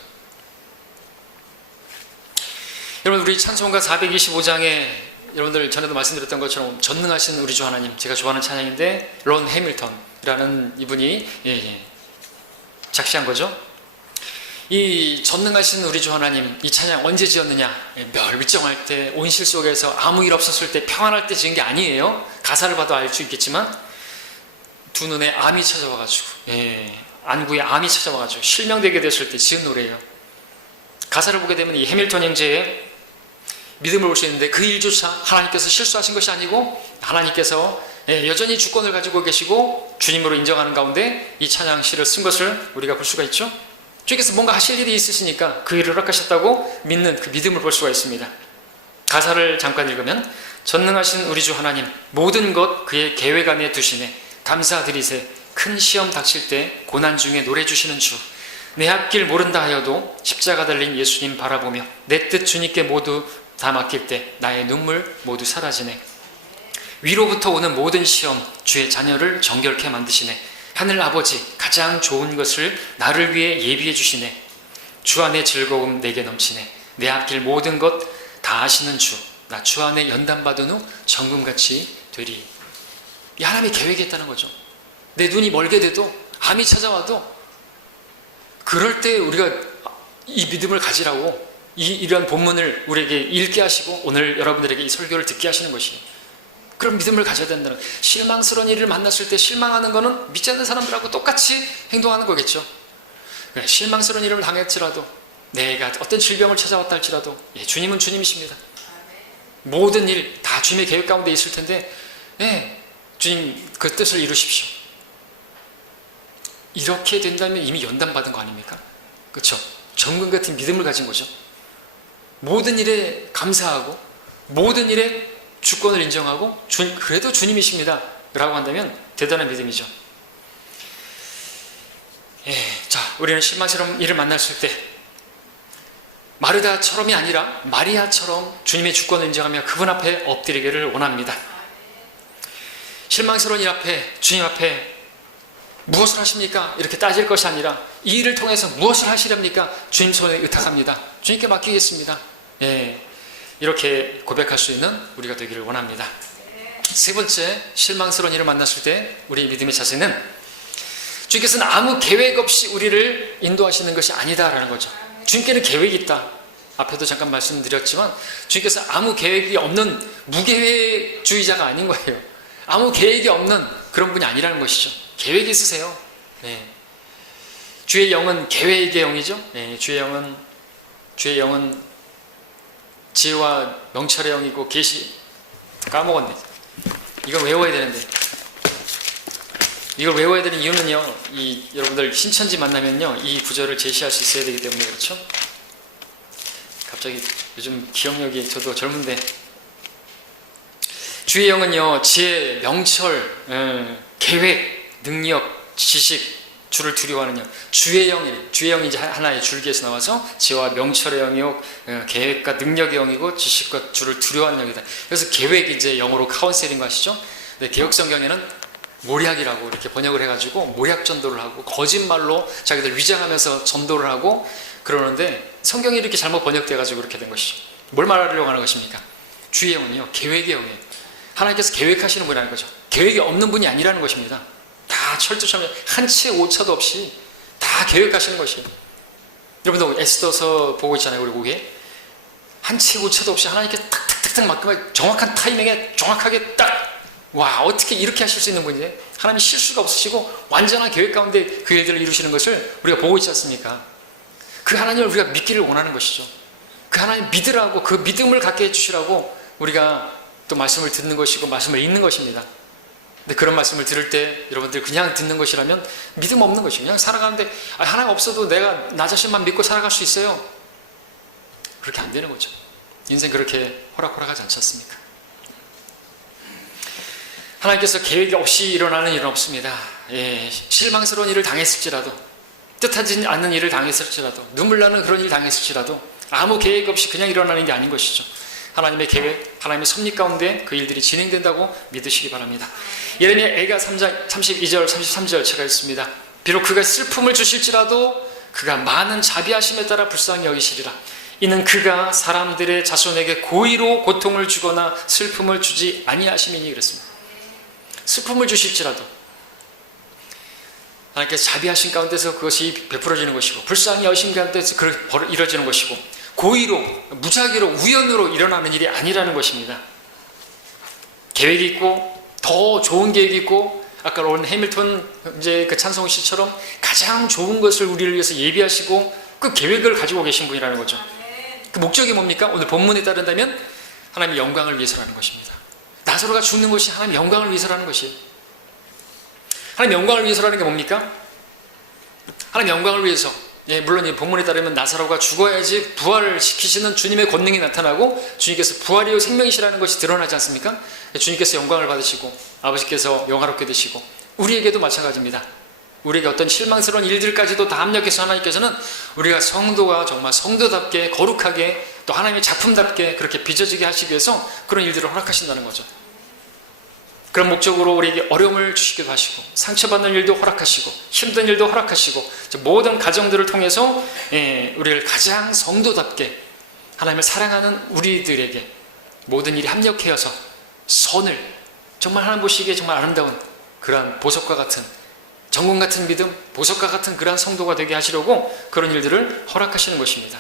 여러분, 우리 찬송가 425장에 여러분들 전에도 말씀드렸던 것처럼 전능하신 우리 주 하나님, 제가 좋아하는 찬양인데 론 해밀턴이라는 이분이 작시한 거죠. 이 전능하신 우리 주 하나님, 이 찬양 언제 지었느냐? 멸정할 때, 온실 속에서 아무 일 없었을 때, 평안할 때 지은 게 아니에요. 가사를 봐도 알 수 있겠지만 두 눈에 암이 찾아와가지고, 안구에 암이 찾아와가지고 실명되게 됐을 때 지은 노래예요. 가사를 보게 되면 이 해밀턴 형제의 믿음을 볼 수 있는데, 그 일조차 하나님께서 실수하신 것이 아니고 하나님께서 여전히 주권을 가지고 계시고 주님으로 인정하는 가운데 이 찬양시를 쓴 것을 우리가 볼 수가 있죠. 주께서 뭔가 하실 일이 있으시니까 그 일을 허락하셨다고 믿는 그 믿음을 볼 수가 있습니다. 가사를 잠깐 읽으면, 전능하신 우리 주 하나님, 모든 것 그의 계획 안에 두시네. 감사드리세. 큰 시험 닥칠 때 고난 중에 노래 주시는 주, 내 앞길 모른다 하여도 십자가 달린 예수님 바라보며 내 뜻 주님께 모두 다 맡길 때 나의 눈물 모두 사라지네. 위로부터 오는 모든 시험 주의 자녀를 정결케 만드시네. 하늘 아버지 가장 좋은 것을 나를 위해 예비해 주시네. 주 안에 즐거움 내게 넘치네. 내 앞길 모든 것 다 아시는 주, 나 주 안에 연단받은 후 정금같이 되리. 이 하나님의 계획이 있다는 거죠. 내 눈이 멀게 돼도, 암이 찾아와도 그럴 때 우리가 이 믿음을 가지라고 이런 본문을 우리에게 읽게 하시고 오늘 여러분들에게 이 설교를 듣게 하시는 것이에요. 그런 믿음을 가져야 된다는 거예요. 실망스러운 일을 만났을 때 실망하는 것은 믿지 않는 사람들하고 똑같이 행동하는 거겠죠. 실망스러운 일을 당했지라도, 내가 어떤 질병을 찾아왔다 할지라도, 주님은 주님이십니다. 모든 일 다 주님의 계획 가운데 있을 텐데, 주님 그 뜻을 이루십시오. 이렇게 된다면 이미 연단받은 거 아닙니까? 그렇죠? 정금 같은 믿음을 가진 거죠. 모든 일에 감사하고 모든 일에 주권을 인정하고 그래도 주님이십니다 라고 한다면 대단한 믿음이죠. 자, 우리는 실망스러운 일을 만났을 때 마르다처럼이 아니라 마리아처럼 주님의 주권을 인정하며 그분 앞에 엎드리기를 원합니다. 실망스러운 일 앞에, 주님 앞에 무엇을 하십니까? 이렇게 따질 것이 아니라 이 일을 통해서 무엇을 하시렵니까? 주님 손에 의탁합니다. 주님께 맡기겠습니다. 이렇게 고백할 수 있는 우리가 되기를 원합니다. 세 번째, 실망스러운 일을 만났을 때 우리의 믿음의 자세는 주님께서는 아무 계획 없이 우리를 인도하시는 것이 아니다라는 거죠. 주님께는 계획이 있다. 앞에도 잠깐 말씀드렸지만 주님께서 아무 계획이 없는 무계획주의자가 아닌 거예요. 아무 계획이 없는 그런 분이 아니라는 것이죠. 계획이 있으세요. 주의 영은 계획의 영이죠. 주의 영은 지혜와 명철의 영이고 계시, 까먹었네. 이걸 외워야 되는데, 이걸 외워야 되는 이유는요, 여러분들 신천지 만나면요 이 구절을 제시할 수 있어야 되기 때문에 그렇죠. 갑자기 요즘 기억력이, 저도 젊은데, 주의 영은요 지혜, 명철, 계획, 능력, 지식, 주를 두려워하는 영, 주의 영이 이제 하나의 줄기에서 나와서 지혜와 명철의 영이요, 계획과 능력의 영이고 지식과 주를 두려워하는 영이다. 그래서 계획이 이제 영어로 카운셀인 거 아시죠? 근데 개혁성경에는 모략이라고 이렇게 번역을 해가지고 모략 전도를 하고 거짓말로 자기들 위장하면서 전도를 하고 그러는데, 성경이 이렇게 잘못 번역돼가지고 그렇게 된 것이죠. 뭘 말하려고 하는 것입니까? 주의 영은요 계획의 영이에요. 하나님께서 계획하시는 분이라는 거죠. 계획이 없는 분이 아니라는 것입니다. 다 철두철미, 한치의 오차도 없이 다 계획하시는 것이에요. 여러분들 에스더서 보고 있잖아요. 우리 거기에 한치의 오차도 없이 하나님께 탁탁탁탁 맡기면 정확한 타이밍에 정확하게 딱, 와, 어떻게 이렇게 하실 수 있는 분이에요? 하나님이 실수가 없으시고 완전한 계획 가운데 그 일들을 이루시는 것을 우리가 보고 있지 않습니까? 그 하나님을 우리가 믿기를 원하는 것이죠. 그 하나님 믿으라고, 그 믿음을 갖게 해주시라고 우리가 또 말씀을 듣는 것이고 말씀을 읽는 것입니다. 근데 그런 말씀을 들을 때 여러분들 그냥 듣는 것이라면 믿음 없는 것이에요. 그냥 살아가는데 하나님 없어도 내가 나 자신만 믿고 살아갈 수 있어요. 그렇게 안 되는 거죠. 인생 그렇게 호락호락하지 않지 않습니까? 하나님께서 계획이 없이 일어나는 일은 없습니다. 실망스러운 일을 당했을지라도, 뜻하지 않는 일을 당했을지라도, 눈물 나는 그런 일을 당했을지라도 아무 계획 없이 그냥 일어나는 게 아닌 것이죠. 하나님의 계획, 하나님의 섭리 가운데 그 일들이 진행된다고 믿으시기 바랍니다. 예레미야 애가 3장 32절 33절 제가 읽습니다. 비록 그가 슬픔을 주실지라도 그가 많은 자비하심에 따라 불쌍히 여기시리라. 이는 그가 사람들의 자손에게 고의로 고통을 주거나 슬픔을 주지 아니하심이니 그랬습니다. 슬픔을 주실지라도 하나님께서 자비하신 가운데서 그것이 베풀어지는 것이고, 불쌍히 여신 가운데서 이루어지는 것이고, 고의로, 무작위로, 우연으로 일어나는 일이 아니라는 것입니다. 계획이 있고, 더 좋은 계획이 있고, 아까 론 해밀턴 이제 그 찬송 시처럼 가장 좋은 것을 우리를 위해서 예비하시고 그 계획을 가지고 계신 분이라는 거죠. 그 목적이 뭡니까? 오늘 본문에 따른다면 하나님의 영광을 위해서라는 것입니다. 나사로가 죽는 것이 하나님의 영광을 위해서라는 것이에요. 하나님의 영광을 위해서라는 게 뭡니까? 하나님의 영광을 위해서, 물론 이 본문에 따르면 나사로가 죽어야지 부활을 시키시는 주님의 권능이 나타나고 주님께서 부활이요 생명이시라는 것이 드러나지 않습니까? 주님께서 영광을 받으시고 아버지께서 영화롭게 되시고, 우리에게도 마찬가지입니다. 우리에게 어떤 실망스러운 일들까지도 다 합력해서 하나님께서는 우리가 성도가 정말 성도답게 거룩하게 또 하나님의 작품답게 그렇게 빚어지게 하시기 위해서 그런 일들을 허락하신다는 거죠. 그런 목적으로 우리에게 어려움을 주시기도 하시고 상처받는 일도 허락하시고 힘든 일도 허락하시고 모든 가정들을 통해서 우리를 가장 성도답게 하나님을 사랑하는 우리들에게 모든 일이 합력해서 선을 정말 하나님 보시기에 정말 아름다운 그러한 보석과 같은 정금 같은 믿음, 보석과 같은 그러한 성도가 되게 하시려고 그런 일들을 허락하시는 것입니다.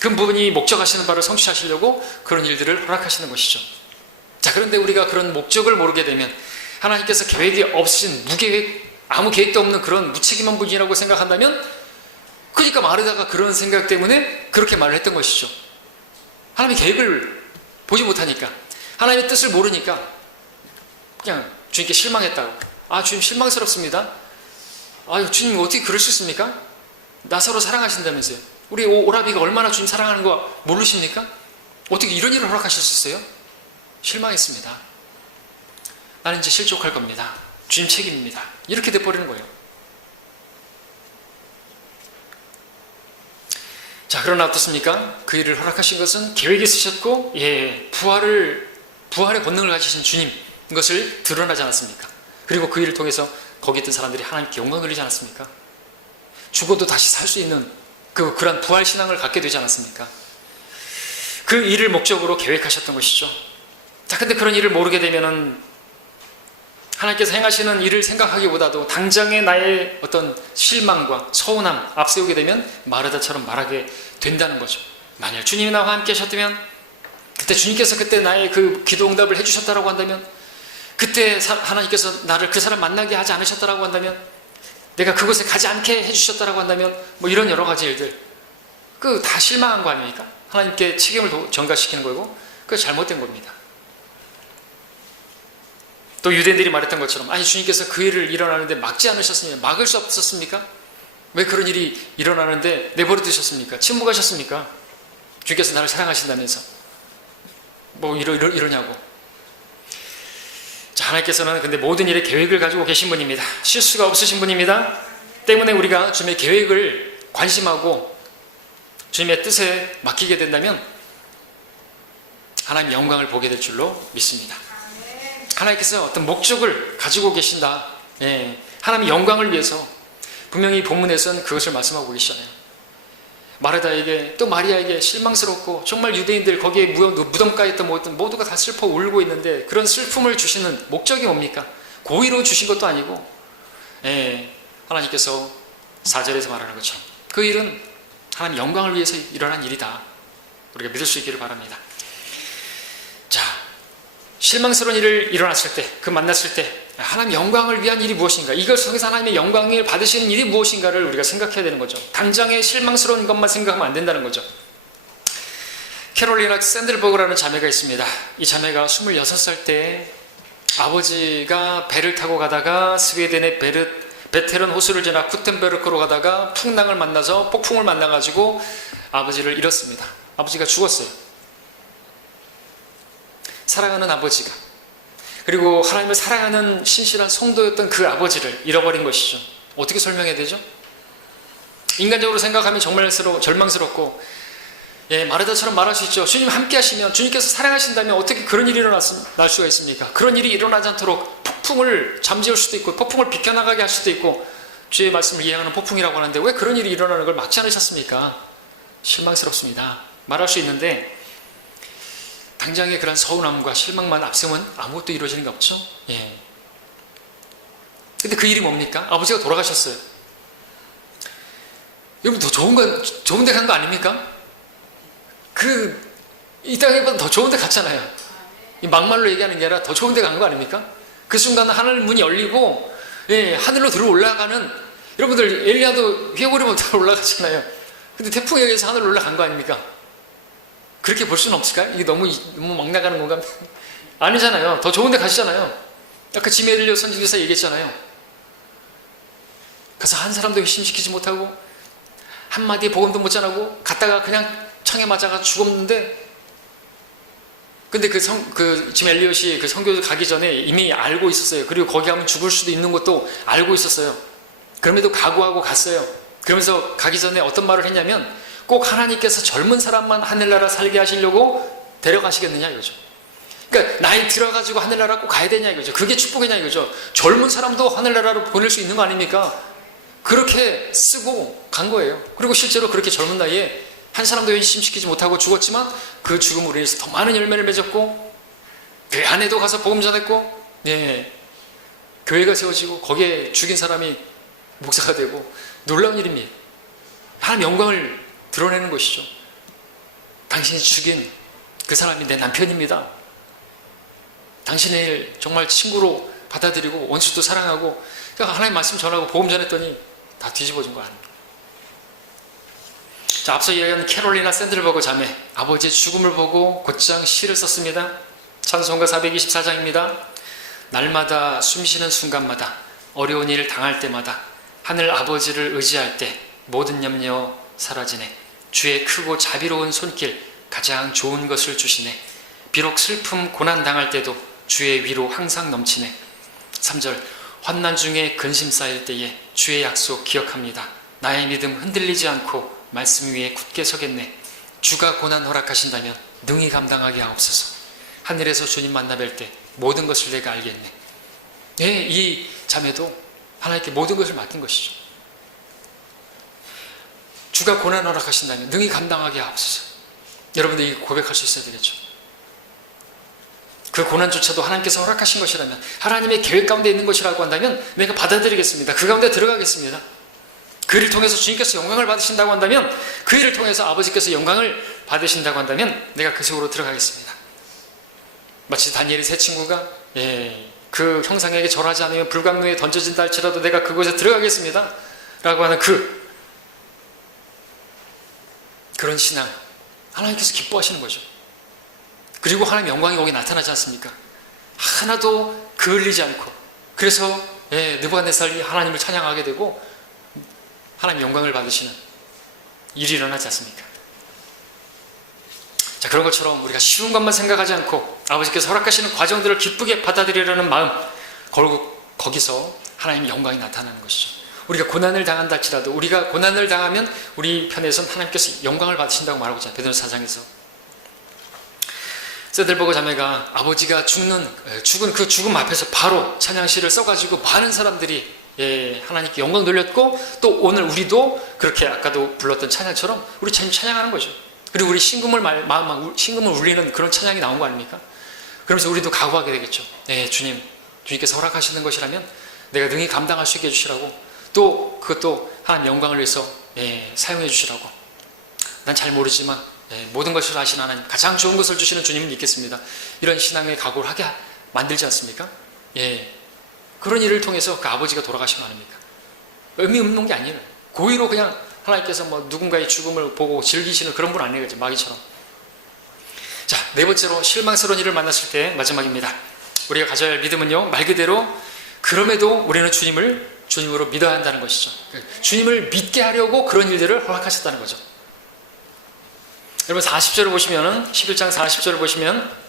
그 부분이 목적하시는 바를 성취하시려고 그런 일들을 허락하시는 것이죠. 자, 그런데 우리가 그런 목적을 모르게 되면 하나님께서 계획이 없으신 무계획, 아무 계획도 없는 그런 무책임한 분이라고 생각한다면 그러니까 마르다가 그런 생각 때문에 그렇게 말을 했던 것이죠. 하나님의 계획을 보지 못하니까 하나님의 뜻을 모르니까 그냥 주님께 실망했다고. 아, 주님 실망스럽습니다. 아유, 주님 어떻게 그럴 수 있습니까? 나 서로 사랑하신다면서요. 우리 오라비가 얼마나 주님 사랑하는 거 모르십니까? 어떻게 이런 일을 허락하실 수 있어요? 실망했습니다. 나는 이제 실족할 겁니다. 주님 책임입니다. 이렇게 돼버리는 거예요. 자, 그러나 어떻습니까? 그 일을 허락하신 것은 계획이 있으셨고, 부활의 권능을 가지신 주님, 이것을 드러나지 않았습니까? 그리고 그 일을 통해서 거기 있던 사람들이 하나님께 영광을 돌리지 않았습니까? 죽어도 다시 살 수 있는 그러한 부활 신앙을 갖게 되지 않았습니까? 그 일을 목적으로 계획하셨던 것이죠. 자, 근데 그런 일을 모르게 되면은 하나님께서 행하시는 일을 생각하기보다도 당장의 나의 어떤 실망과 서운함 앞세우게 되면 마르다처럼 말하게 된다는 거죠. 만약 주님이 나와 함께 하셨다면, 그때 주님께서 그때 나의 그 기도 응답을 해주셨다라고 한다면, 그때 하나님께서 나를 그 사람 만나게 하지 않으셨다라고 한다면, 내가 그곳에 가지 않게 해주셨다라고 한다면, 뭐 이런 여러 가지 일들, 그 다 실망한 거 아닙니까? 하나님께 책임을 전가시키는 거고, 그거 잘못된 겁니다. 또 유대인들이 말했던 것처럼, 아니 주님께서 그 일을 일어나는데 막지 않으셨습니까? 막을 수 없었습니까? 왜 그런 일이 일어나는데 내버려 두셨습니까? 침묵하셨습니까? 주님께서 나를 사랑하신다면서 뭐 이러냐고. 자, 하나님께서는 근데 모든 일에 계획을 가지고 계신 분입니다. 실수가 없으신 분입니다. 때문에 우리가 주님의 계획을 관심하고 주님의 뜻에 맡기게 된다면 하나님의 영광을 보게 될 줄로 믿습니다. 하나님께서 어떤 목적을 가지고 계신다. 하나님의 영광을 위해서 분명히 본문에서는 그것을 말씀하고 계시잖아요. 마르다에게 또 마리아에게 실망스럽고 정말 유대인들 거기에 무덤가에 있던 모두가 다 슬퍼 울고 있는데 그런 슬픔을 주시는 목적이 뭡니까? 고의로 주신 것도 아니고 하나님께서 4절에서 말하는 것처럼 그 일은 하나님 영광을 위해서 일어난 일이다. 우리가 믿을 수 있기를 바랍니다. 자, 실망스러운 일을 일어났을 때, 만났을 때 하나님 영광을 위한 일이 무엇인가, 이걸 통해서 하나님의 영광을 받으시는 일이 무엇인가를 우리가 생각해야 되는 거죠. 당장의 실망스러운 것만 생각하면 안 된다는 거죠. 캐롤리나 샌들버그라는 자매가 있습니다. 이 자매가 26살 때 아버지가 배를 타고 가다가 스웨덴의 베테른 호수를 지나 쿠텐베르크로 가다가 풍랑을 만나서 폭풍을 만나가지고 아버지를 잃었습니다. 아버지가 죽었어요. 사랑하는 아버지가, 그리고 하나님을 사랑하는 신실한 성도였던 그 아버지를 잃어버린 것이죠. 어떻게 설명해야 되죠? 인간적으로 생각하면 정말 절망스럽고, 마르다처럼 말할 수 있죠. 주님 함께 하시면, 주님께서 사랑하신다면 어떻게 그런 일이 날 수가 있습니까? 그런 일이 일어나지 않도록 폭풍을 잠재울 수도 있고 폭풍을 비켜나가게 할 수도 있고, 주의 말씀을 이해하는 폭풍이라고 하는데 왜 그런 일이 일어나는 걸 막지 않으셨습니까? 실망스럽습니다. 말할 수 있는데 당장의 그런 서운함과 실망만 앞세우면 아무것도 이루어지는 게 없죠. 근데 그 일이 뭡니까? 아버지가 돌아가셨어요. 여러분 더 좋은 데 간 거 아닙니까? 이 땅에보다 더 좋은 데 갔잖아요. 이 막말로 얘기하는 게 아니라 더 좋은 데 간 거 아닙니까? 그 순간 하늘 문이 열리고 하늘로 들어 올라가는, 여러분들 엘리야도 회오리 못하러 올라가잖아요. 근데 태풍에 의해서 하늘로 올라간 거 아닙니까? 그렇게 볼 수는 없을까요? 이게 너무 막 나가는 건가? 아니잖아요. 더 좋은 데 가시잖아요. 아까 지메일리오 선지교사 얘기했잖아요. 가서 한 사람도 회심시키지 못하고 한마디 복음도 못 전하고 갔다가 그냥 창에 맞아가 죽었는데, 근데 그 지메일리오씨 그 선교 가기 전에 이미 알고 있었어요. 그리고 거기 가면 죽을 수도 있는 것도 알고 있었어요. 그럼에도 각오하고 갔어요. 그러면서 가기 전에 어떤 말을 했냐면, 꼭 하나님께서 젊은 사람만 하늘나라 살게 하시려고 데려가시겠느냐 이거죠. 그러니까 나이 들어가지고 하늘나라 꼭 가야 되냐 이거죠. 그게 축복이냐 이거죠. 젊은 사람도 하늘나라로 보낼 수 있는 거 아닙니까? 그렇게 쓰고 간 거예요. 그리고 실제로 그렇게 젊은 나이에 한 사람도 회심시키지 못하고 죽었지만 그 죽음으로 인해서 더 많은 열매를 맺었고, 그 안에도 가서 복음 전했고, 예, 교회가 세워지고 거기에 죽인 사람이 목사가 되고, 놀라운 일입니다. 하나님 영광을 드러내는 것이죠. 당신이 죽인 그 사람이 내 남편입니다. 당신의 정말 친구로 받아들이고 원수도 사랑하고, 그러니까 하나님 말씀 전하고 복음 전했더니 다 뒤집어진 거 아닙니까? 자, 앞서 이야기한 캐롤리나 샌들버그 자매, 아버지의 죽음을 보고 곧장 시를 썼습니다. 찬송가 424장입니다. 날마다 숨쉬는 순간마다, 어려운 일 당할 때마다, 하늘 아버지를 의지할 때 모든 염려 사라지네. 주의 크고 자비로운 손길, 가장 좋은 것을 주시네. 비록 슬픔 고난 당할 때도 주의 위로 항상 넘치네. 3절, 환난 중에 근심 쌓일 때에 주의 약속 기억합니다. 나의 믿음 흔들리지 않고 말씀 위에 굳게 서겠네. 주가 고난 허락하신다면 능히 감당하게 하옵소서. 하늘에서 주님 만나 뵐 때 모든 것을 내가 알겠네. 예, 이 자매도 하나님께 모든 것을 맡긴 것이죠. 주가 고난 허락하신다면 능히 감당하게 하옵소서. 여러분들 이 고백할 수 있어야 되겠죠. 그 고난조차도 하나님께서 허락하신 것이라면, 하나님의 계획 가운데 있는 것이라고 한다면 내가 받아들이겠습니다. 그 가운데 들어가겠습니다. 그 일을 통해서 주님께서 영광을 받으신다고 한다면, 그 일을 통해서 아버지께서 영광을 받으신다고 한다면 내가 그 속으로 들어가겠습니다. 마치 다니엘의 세 친구가 그 형상에게 절하지 않으면 불광로에 던져진다 할지라도 내가 그곳에 들어가겠습니다 라고 하는 그런 신앙, 하나님께서 기뻐하시는 거죠. 그리고 하나님의 영광이 거기 나타나지 않습니까? 하나도 그을리지 않고, 그래서 느부갓네살이 하나님을 찬양하게 되고 하나님 영광을 받으시는 일이 일어나지 않습니까? 자, 그런 것처럼 우리가 쉬운 것만 생각하지 않고 아버지께서 허락하시는 과정들을 기쁘게 받아들이려는 마음, 결국 거기서 하나님의 영광이 나타나는 것이죠. 우리가 고난을 당한다 할지라도, 우리가 고난을 당하면 우리 편에서는 하나님께서 영광을 받으신다고 말하고 있잖아요. 베드로 4장에서. 샌들버그 자매가 아버지가 죽은 그 죽음 앞에서 바로 찬양시를 써가지고 많은 사람들이 하나님께 영광 돌렸고, 또 오늘 우리도 그렇게 아까도 불렀던 찬양처럼 우리 찬양하는 거죠. 그리고 우리 신금을 울리는 그런 찬양이 나온 거 아닙니까? 그러면서 우리도 각오하게 되겠죠. 주님께서 허락하시는 것이라면 내가 능히 감당할 수 있게 해주시라고, 또 그것도 하나님 영광을 위해서 사용해 주시라고. 난 잘 모르지만 모든 것을 아시는 하나님, 가장 좋은 것을 주시는 주님을 믿겠습니다. 이런 신앙의 각오를 하게 만들지 않습니까? 그런 일을 통해서 그 아버지가 돌아가신 거 아닙니까? 의미 없는 게 아니에요. 고의로 그냥 하나님께서 누군가의 죽음을 보고 즐기시는 그런 분 아니에요. 마귀처럼. 자, 네 번째로 실망스러운 일을 만났을 때 마지막입니다. 우리가 가져야 할 믿음은요, 말 그대로 그럼에도 우리는 주님으로 믿어야 한다는 것이죠. 주님을 믿게 하려고 그런 일들을 허락하셨다는 거죠. 여러분 40절을 보시면은, 11장 40절을 보시면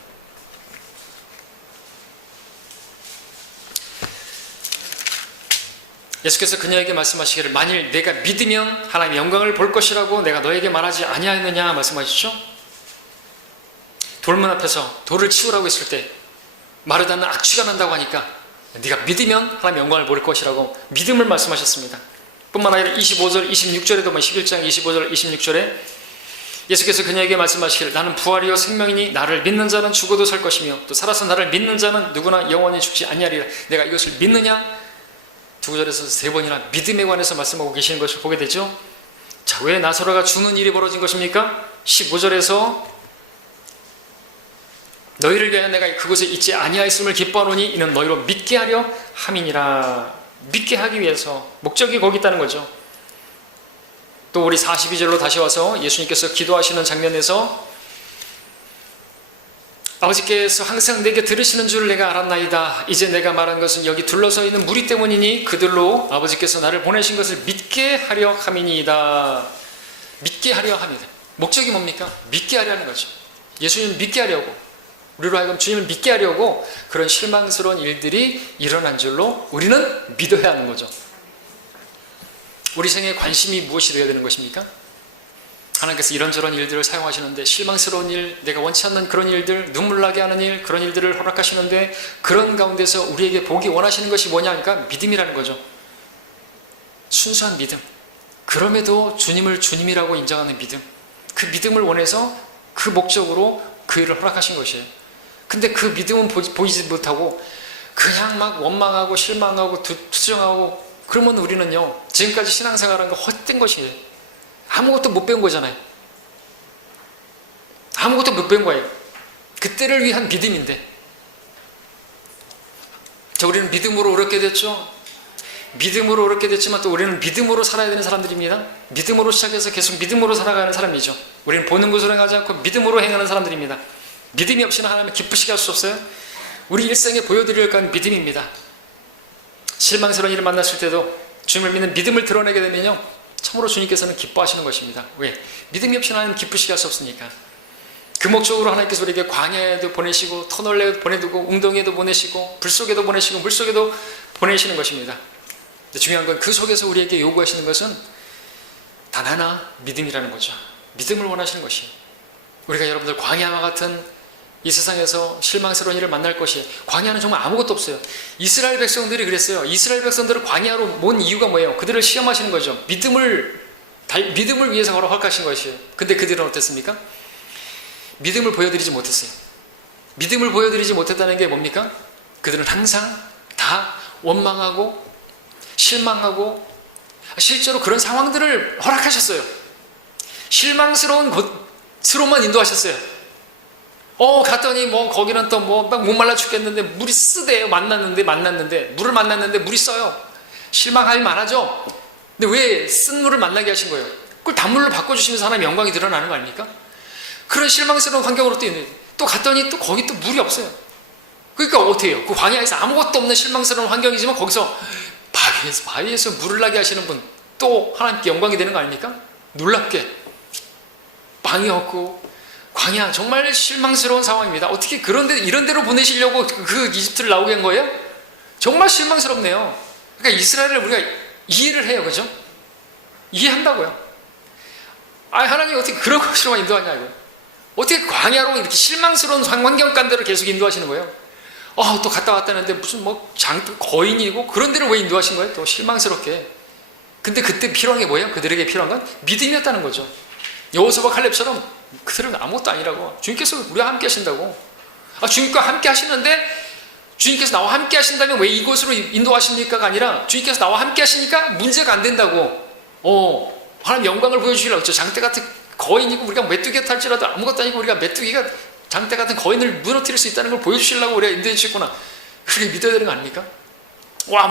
예수께서 그녀에게 말씀하시기를, 만일 내가 믿으면 하나님의 영광을 볼 것이라고 내가 너에게 말하지 아니하였느냐 말씀하시죠. 돌문 앞에서 돌을 치우라고 했을 때 마르다는 악취가 난다고 하니까 네가 믿으면 하나님의 영광을 볼 것이라고 믿음을 말씀하셨습니다. 뿐만 아니라 25절 26절에도 11장 25절 26절에 예수께서 그녀에게 말씀하시기를, 나는 부활이요 생명이니 나를 믿는 자는 죽어도 살 것이며 또 살아서 나를 믿는 자는 누구나 영원히 죽지 아니하리라. 내가 이것을 믿느냐? 두 구절에서 세 번이나 믿음에 관해서 말씀하고 계시는 것을 보게 되죠. 자, 왜 나사로가 죽는 일이 벌어진 것입니까? 15절에서 너희를 위하여 내가 그곳에 있지 아니하였음을 기뻐하노니 이는 너희로 믿게 하려 함이니라. 믿게 하기 위해서, 목적이 거기 있다는 거죠. 또 우리 42절로 다시 와서 예수님께서 기도하시는 장면에서 아버지께서 항상 내게 들으시는 줄 내가 알았나이다. 이제 내가 말한 것은 여기 둘러서 있는 무리 때문이니 그들로 아버지께서 나를 보내신 것을 믿게 하려 함이니이다. 믿게 하려 함이다. 목적이 뭡니까? 믿게 하려는 거죠. 예수님을 믿게 하려고, 우리로 하여금 주님을 믿게 하려고 그런 실망스러운 일들이 일어난 줄로 우리는 믿어야 하는 거죠. 우리 생에 관심이 무엇이 되어야 되는 것입니까? 하나님께서 이런저런 일들을 사용하시는데 실망스러운 일, 내가 원치 않는 그런 일들, 눈물 나게 하는 일, 그런 일들을 허락하시는데 그런 가운데서 우리에게 보기 원하시는 것이 뭐냐 하니까 믿음이라는 거죠. 순수한 믿음. 그럼에도 주님을 주님이라고 인정하는 믿음. 그 믿음을 원해서 그 목적으로 그 일을 허락하신 것이에요. 근데 그 믿음은 보이지 못하고 그냥 막 원망하고 실망하고 투정하고 그러면 우리는요, 지금까지 신앙생활한 거 헛된 것이에요. 아무것도 못 배운 거잖아요. 아무것도 못 배운 거예요. 그때를 위한 믿음인데. 우리는 믿음으로 어렵게 됐죠. 믿음으로 어렵게 됐지만 또 우리는 믿음으로 살아야 되는 사람들입니다. 믿음으로 시작해서 계속 믿음으로 살아가는 사람이죠. 우리는 보는 것으로 행하지 않고 믿음으로 행하는 사람들입니다. 믿음이 없이는 하나님을 기쁘시게 할 수 없어요. 우리 일생에 보여드릴 건 믿음입니다. 실망스러운 일을 만났을 때도 주님을 믿는 믿음을 드러내게 되면요, 참으로 주님께서는 기뻐하시는 것입니다. 왜? 믿음이 없이는 하나님 기쁘시게 할 수 없으니까. 그 목적으로 하나님께서 우리에게 광야에도 보내시고 터널에도 보내두고 웅덩이에도 보내시고 불 속에도 보내시고 물 속에도 보내시는 것입니다. 근데 중요한 건 그 속에서 우리에게 요구하시는 것은 단 하나, 믿음이라는 거죠. 믿음을 원하시는 것이에요. 우리가 여러분들 광야와 같은 이 세상에서 실망스러운 일을 만날 것이, 광야는 정말 아무것도 없어요. 이스라엘 백성들이 그랬어요. 이스라엘 백성들을 광야로 모은 이유가 뭐예요? 그들을 시험하시는 거죠. 믿음을 위해서 허락하신 것이에요. 근데 그들은 어땠습니까? 믿음을 보여드리지 못했어요. 믿음을 보여드리지 못했다는 게 뭡니까? 그들은 항상 다 원망하고 실망하고, 실제로 그런 상황들을 허락하셨어요. 실망스러운 곳으로만 인도하셨어요. 갔더니 거기는 또 막 목말라 죽겠는데 물이 쓰대요. 만났는데 물을 만났는데 물이 써요. 실망할 만하죠. 근데 왜 쓴 물을 만나게 하신 거예요? 그걸 단물로 바꿔주시면서 하나님의 영광이 드러나는 거 아닙니까? 그런 실망스러운 환경으로 또 갔더니 또 거기 또 물이 없어요. 그러니까 어떻게 해요? 그 광야에서 아무것도 없는 실망스러운 환경이지만 거기서 바위에서 물을 나게 하시는 분, 또 하나님께 영광이 되는 거 아닙니까? 놀랍게 빵이 없고 광야, 정말 실망스러운 상황입니다. 어떻게 이런 데로 보내시려고 그 이집트를 나오게 한 거예요? 정말 실망스럽네요. 그러니까 이스라엘을 우리가 이해를 해요. 그죠? 이해한다고요. 하나님이 어떻게 그런 것으로만 인도하냐고요. 어떻게 광야로 이렇게 실망스러운 환경 가운데로 계속 인도하시는 거예요? 또 갔다 왔다는데 무슨 거인이고 그런 데를 왜 인도하신 거예요? 또 실망스럽게. 근데 그때 필요한 게 뭐예요? 그들에게 필요한 건 믿음이었다는 거죠. 여호수아와 칼렙처럼 그들은 아무것도 아니라고. 주님께서 우리와 함께 하신다고. 주님과 함께 하시는데, 주님께서 나와 함께 하신다면 왜 이곳으로 인도하십니까가 아니라, 주님께서 나와 함께 하시니까 문제가 안 된다고. 하나님 영광을 보여주시려고 했죠. 장대 같은 거인이고 우리가 메뚜기가 탈지라도 아무것도 아니고 우리가 메뚜기가 장대 같은 거인을 무너뜨릴 수 있다는 걸 보여주시려고 우리가 인도해 주셨구나. 그렇게 믿어야 되는 거 아닙니까?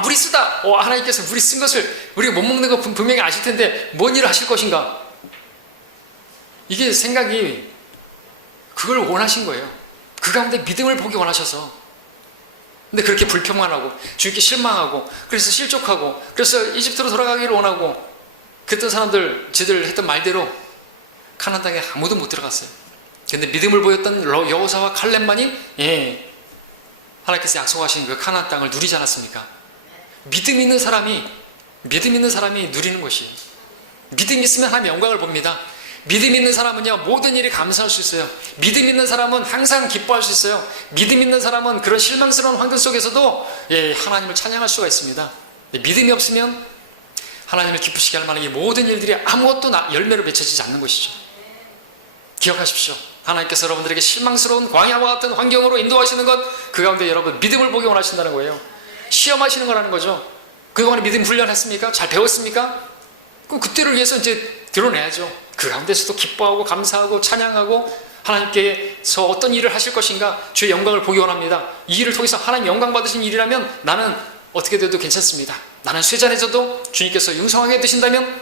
물이 쓰다. 하나님께서 물이 쓴 것을 우리가 못 먹는 거 분명히 아실 텐데 뭔 일을 하실 것인가? 이게 생각이, 그걸 원하신 거예요. 그 가운데 믿음을 보기 원하셔서. 근데 그렇게 불평만 하고 주님께 실망하고 그래서 실족하고 그래서 이집트로 돌아가기를 원하고 그랬던 사람들, 지들 했던 말대로 가나안 땅에 아무도 못 들어갔어요. 근데 믿음을 보였던 여호수아와 칼렙만이 하나님께서 약속하신 그 가나안 땅을 누리지 않았습니까? 믿음 있는 사람이 누리는 것이에요. 믿음 있으면 하나님의 영광을 봅니다. 믿음 있는 사람은요, 모든 일에 감사할 수 있어요. 믿음 있는 사람은 항상 기뻐할 수 있어요. 믿음 있는 사람은 그런 실망스러운 환경 속에서도 하나님을 찬양할 수가 있습니다. 믿음이 없으면 하나님을 기쁘시게 할 만한 이 모든 일들이 아무것도 열매로 맺혀지지 않는 것이죠. 기억하십시오. 하나님께서 여러분들에게 실망스러운 광야와 같은 환경으로 인도하시는 것, 그 가운데 여러분 믿음을 보기 원하신다는 거예요. 시험하시는 거라는 거죠. 그동안에 믿음 훈련했습니까? 잘 배웠습니까? 그때를 위해서 이제 드러내야죠. 그 가운데서도 기뻐하고 감사하고 찬양하고 하나님께서 어떤 일을 하실 것인가, 주의 영광을 보기 원합니다. 이 일을 통해서 하나님 영광 받으신 일이라면 나는 어떻게 돼도 괜찮습니다. 나는 쇠잔해져도 주님께서 융성하게 드신다면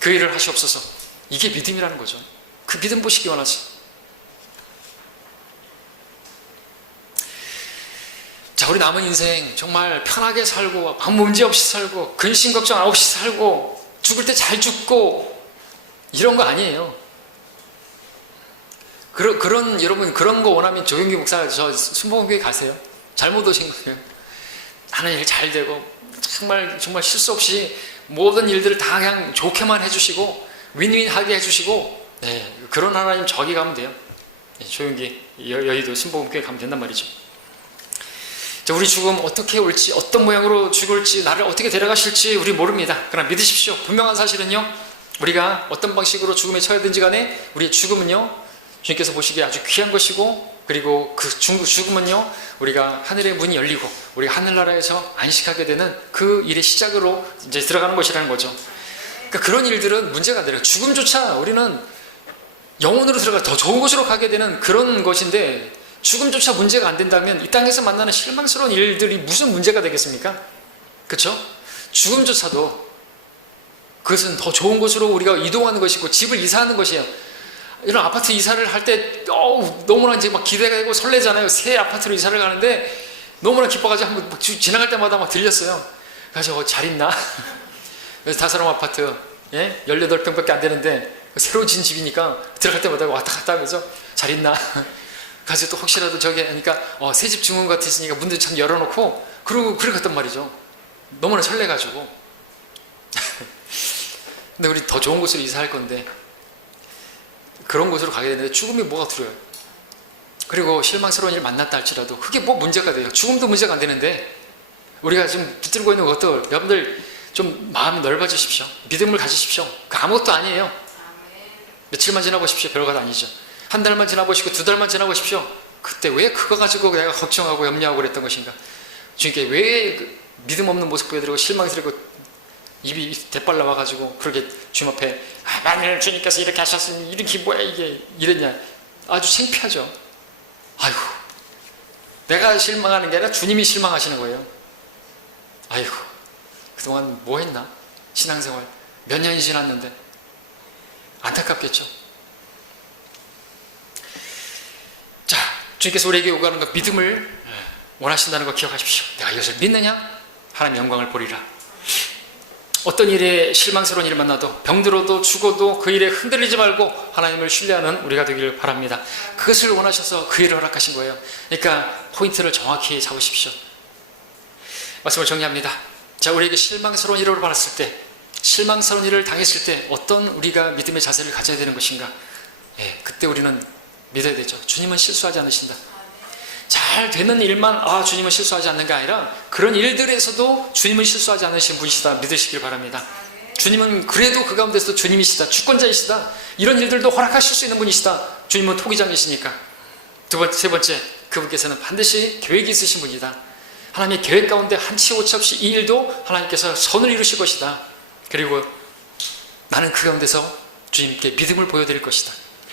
그 일을 하시옵소서. 이게 믿음이라는 거죠. 그 믿음 보시기 원하지. 자, 우리 남은 인생 정말 편하게 살고 아무 문제 없이 살고 근심 걱정 없이 살고 죽을 때 잘 죽고 이런 거 아니에요. 여러분 그런 거 원하면 조용기 목사 저 순복음교회 가세요. 잘못 오신 거예요. 하는 일 잘 되고 정말 실수 없이 모든 일들을 다 그냥 좋게만 해주시고 윈윈하게 해주시고 네, 그런 하나님 저기 가면 돼요. 네, 조용히 여의도 신복음교회 가면 된단 말이죠. 자, 우리 죽음 어떻게 올지, 어떤 모양으로 죽을지, 나를 어떻게 데려가실지 우리 모릅니다. 그러나 믿으십시오. 분명한 사실은요, 우리가 어떤 방식으로 죽음에 처해든지 간에 우리의 죽음은요, 주님께서 보시기에 아주 귀한 것이고, 그리고 그 죽음은요, 우리가 하늘의 문이 열리고 우리가 하늘나라에서 안식하게 되는 그 일의 시작으로 이제 들어가는 것이라는 거죠. 그러니까 그런 일들은 문제가 안 돼요. 죽음조차 우리는 영혼으로 들어가 더 좋은 곳으로 가게 되는 그런 것인데, 죽음조차 문제가 안 된다면 이 땅에서 만나는 실망스러운 일들이 무슨 문제가 되겠습니까? 그렇죠? 죽음조차도 그것은 더 좋은 곳으로 우리가 이동하는 것이고 지을 이사하는 것이에요. 이런 아파트 이사를 할 때 너무나 이제 막 기대가 되고 설레잖아요. 새 아파트로 이사를 가는데 너무나 기뻐가지고 한번 지나갈 때마다 막 들렸어요. 그래서 잘 있나? 그래서 다사람 아파트 18평밖에 안 되는데 새로 진 집이니까 들어갈 때마다 왔다 갔다 하면서 잘 있나? 가서 또 혹시라도 저기 하니까 새 집 증원 같으시니까 문도 참 열어놓고 그러고 그래 갔단 말이죠. 너무나 설레가지고. 근데 우리 더 좋은 곳으로 이사할 건데 그런 곳으로 가게 되는데 죽음이 뭐가 두려워요. 그리고 실망스러운 일 만났다 할지라도 그게 뭐 문제가 돼요. 죽음도 문제가 안 되는데 우리가 지금 붙들고 있는 것도 여러분들 좀 마음이 넓어지십시오. 믿음을 가지십시오. 그 아무것도 아니에요. 며칠만 지나보십시오. 별것 아니죠. 한 달만 지나보시고 2달만 지나보십시오. 그때 왜 그거 가지고 내가 걱정하고 염려하고 그랬던 것인가? 주님께 왜 믿음 없는 모습 보여드리고 실망스럽고 입이 대빨 나와가지고 그렇게 주님 앞에 만일 주님께서 이렇게 하셨으니 이렇게 뭐야 이게 이랬냐? 아주 창피하죠. 아이고, 내가 실망하는 게 아니라 주님이 실망하시는 거예요. 아이고, 그동안 뭐 했나? 신앙생활 몇 년이 지났는데 안타깝겠죠. 자, 주님께서 우리에게 요구하는 것, 믿음을 원하신다는 거 기억하십시오. 내가 이것을 믿느냐? 하나님의 영광을 보리라. 어떤 일에 실망스러운 일을 만나도 병들어도 죽어도 그 일에 흔들리지 말고 하나님을 신뢰하는 우리가 되기를 바랍니다. 그것을 원하셔서 그 일을 허락하신 거예요. 그러니까 포인트를 정확히 잡으십시오. 말씀을 정리합니다. 자, 우리에게 실망스러운 일을 받았을 때, 실망스러운 일을 당했을 때 어떤 우리가 믿음의 자세를 가져야 되는 것인가? 그때 우리는 믿어야 되죠. 주님은 실수하지 않으신다. 잘 되는 일만 주님은 실수하지 않는 게 아니라 그런 일들에서도 주님은 실수하지 않으신 분이시다 믿으시길 바랍니다. 주님은 그래도 그 가운데서도 주님이시다, 주권자이시다, 이런 일들도 허락하실 수 있는 분이시다. 주님은 토기장이시니까. 세 번째, 그분께서는 반드시 계획이 있으신 분이다. 하나님의 계획 가운데 한치 오차 없이 이 일도 하나님께서 선을 이루실 것이다. 그리고 나는 그 가운데서 주님께 믿음을 보여드릴 것이다.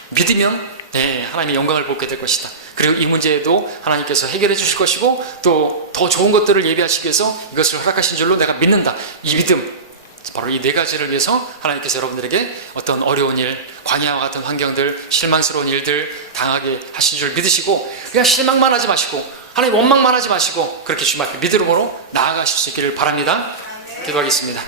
믿으면 하나님의 영광을 보게 될 것이다. 그리고 이 문제에도 하나님께서 해결해 주실 것이고 또 더 좋은 것들을 예비하시기 위해서 이것을 허락하신 줄로 내가 믿는다. 이 믿음, 바로 이 4가지를 위해서 하나님께서 여러분들에게 어떤 어려운 일, 광야와 같은 환경들, 실망스러운 일들 당하게 하신 줄 믿으시고 그냥 실망만 하지 마시고 하나님 원망만 하지 마시고 그렇게 주님 앞에 믿음으로 나아가실 수 있기를 바랍니다. 기도하겠습니다.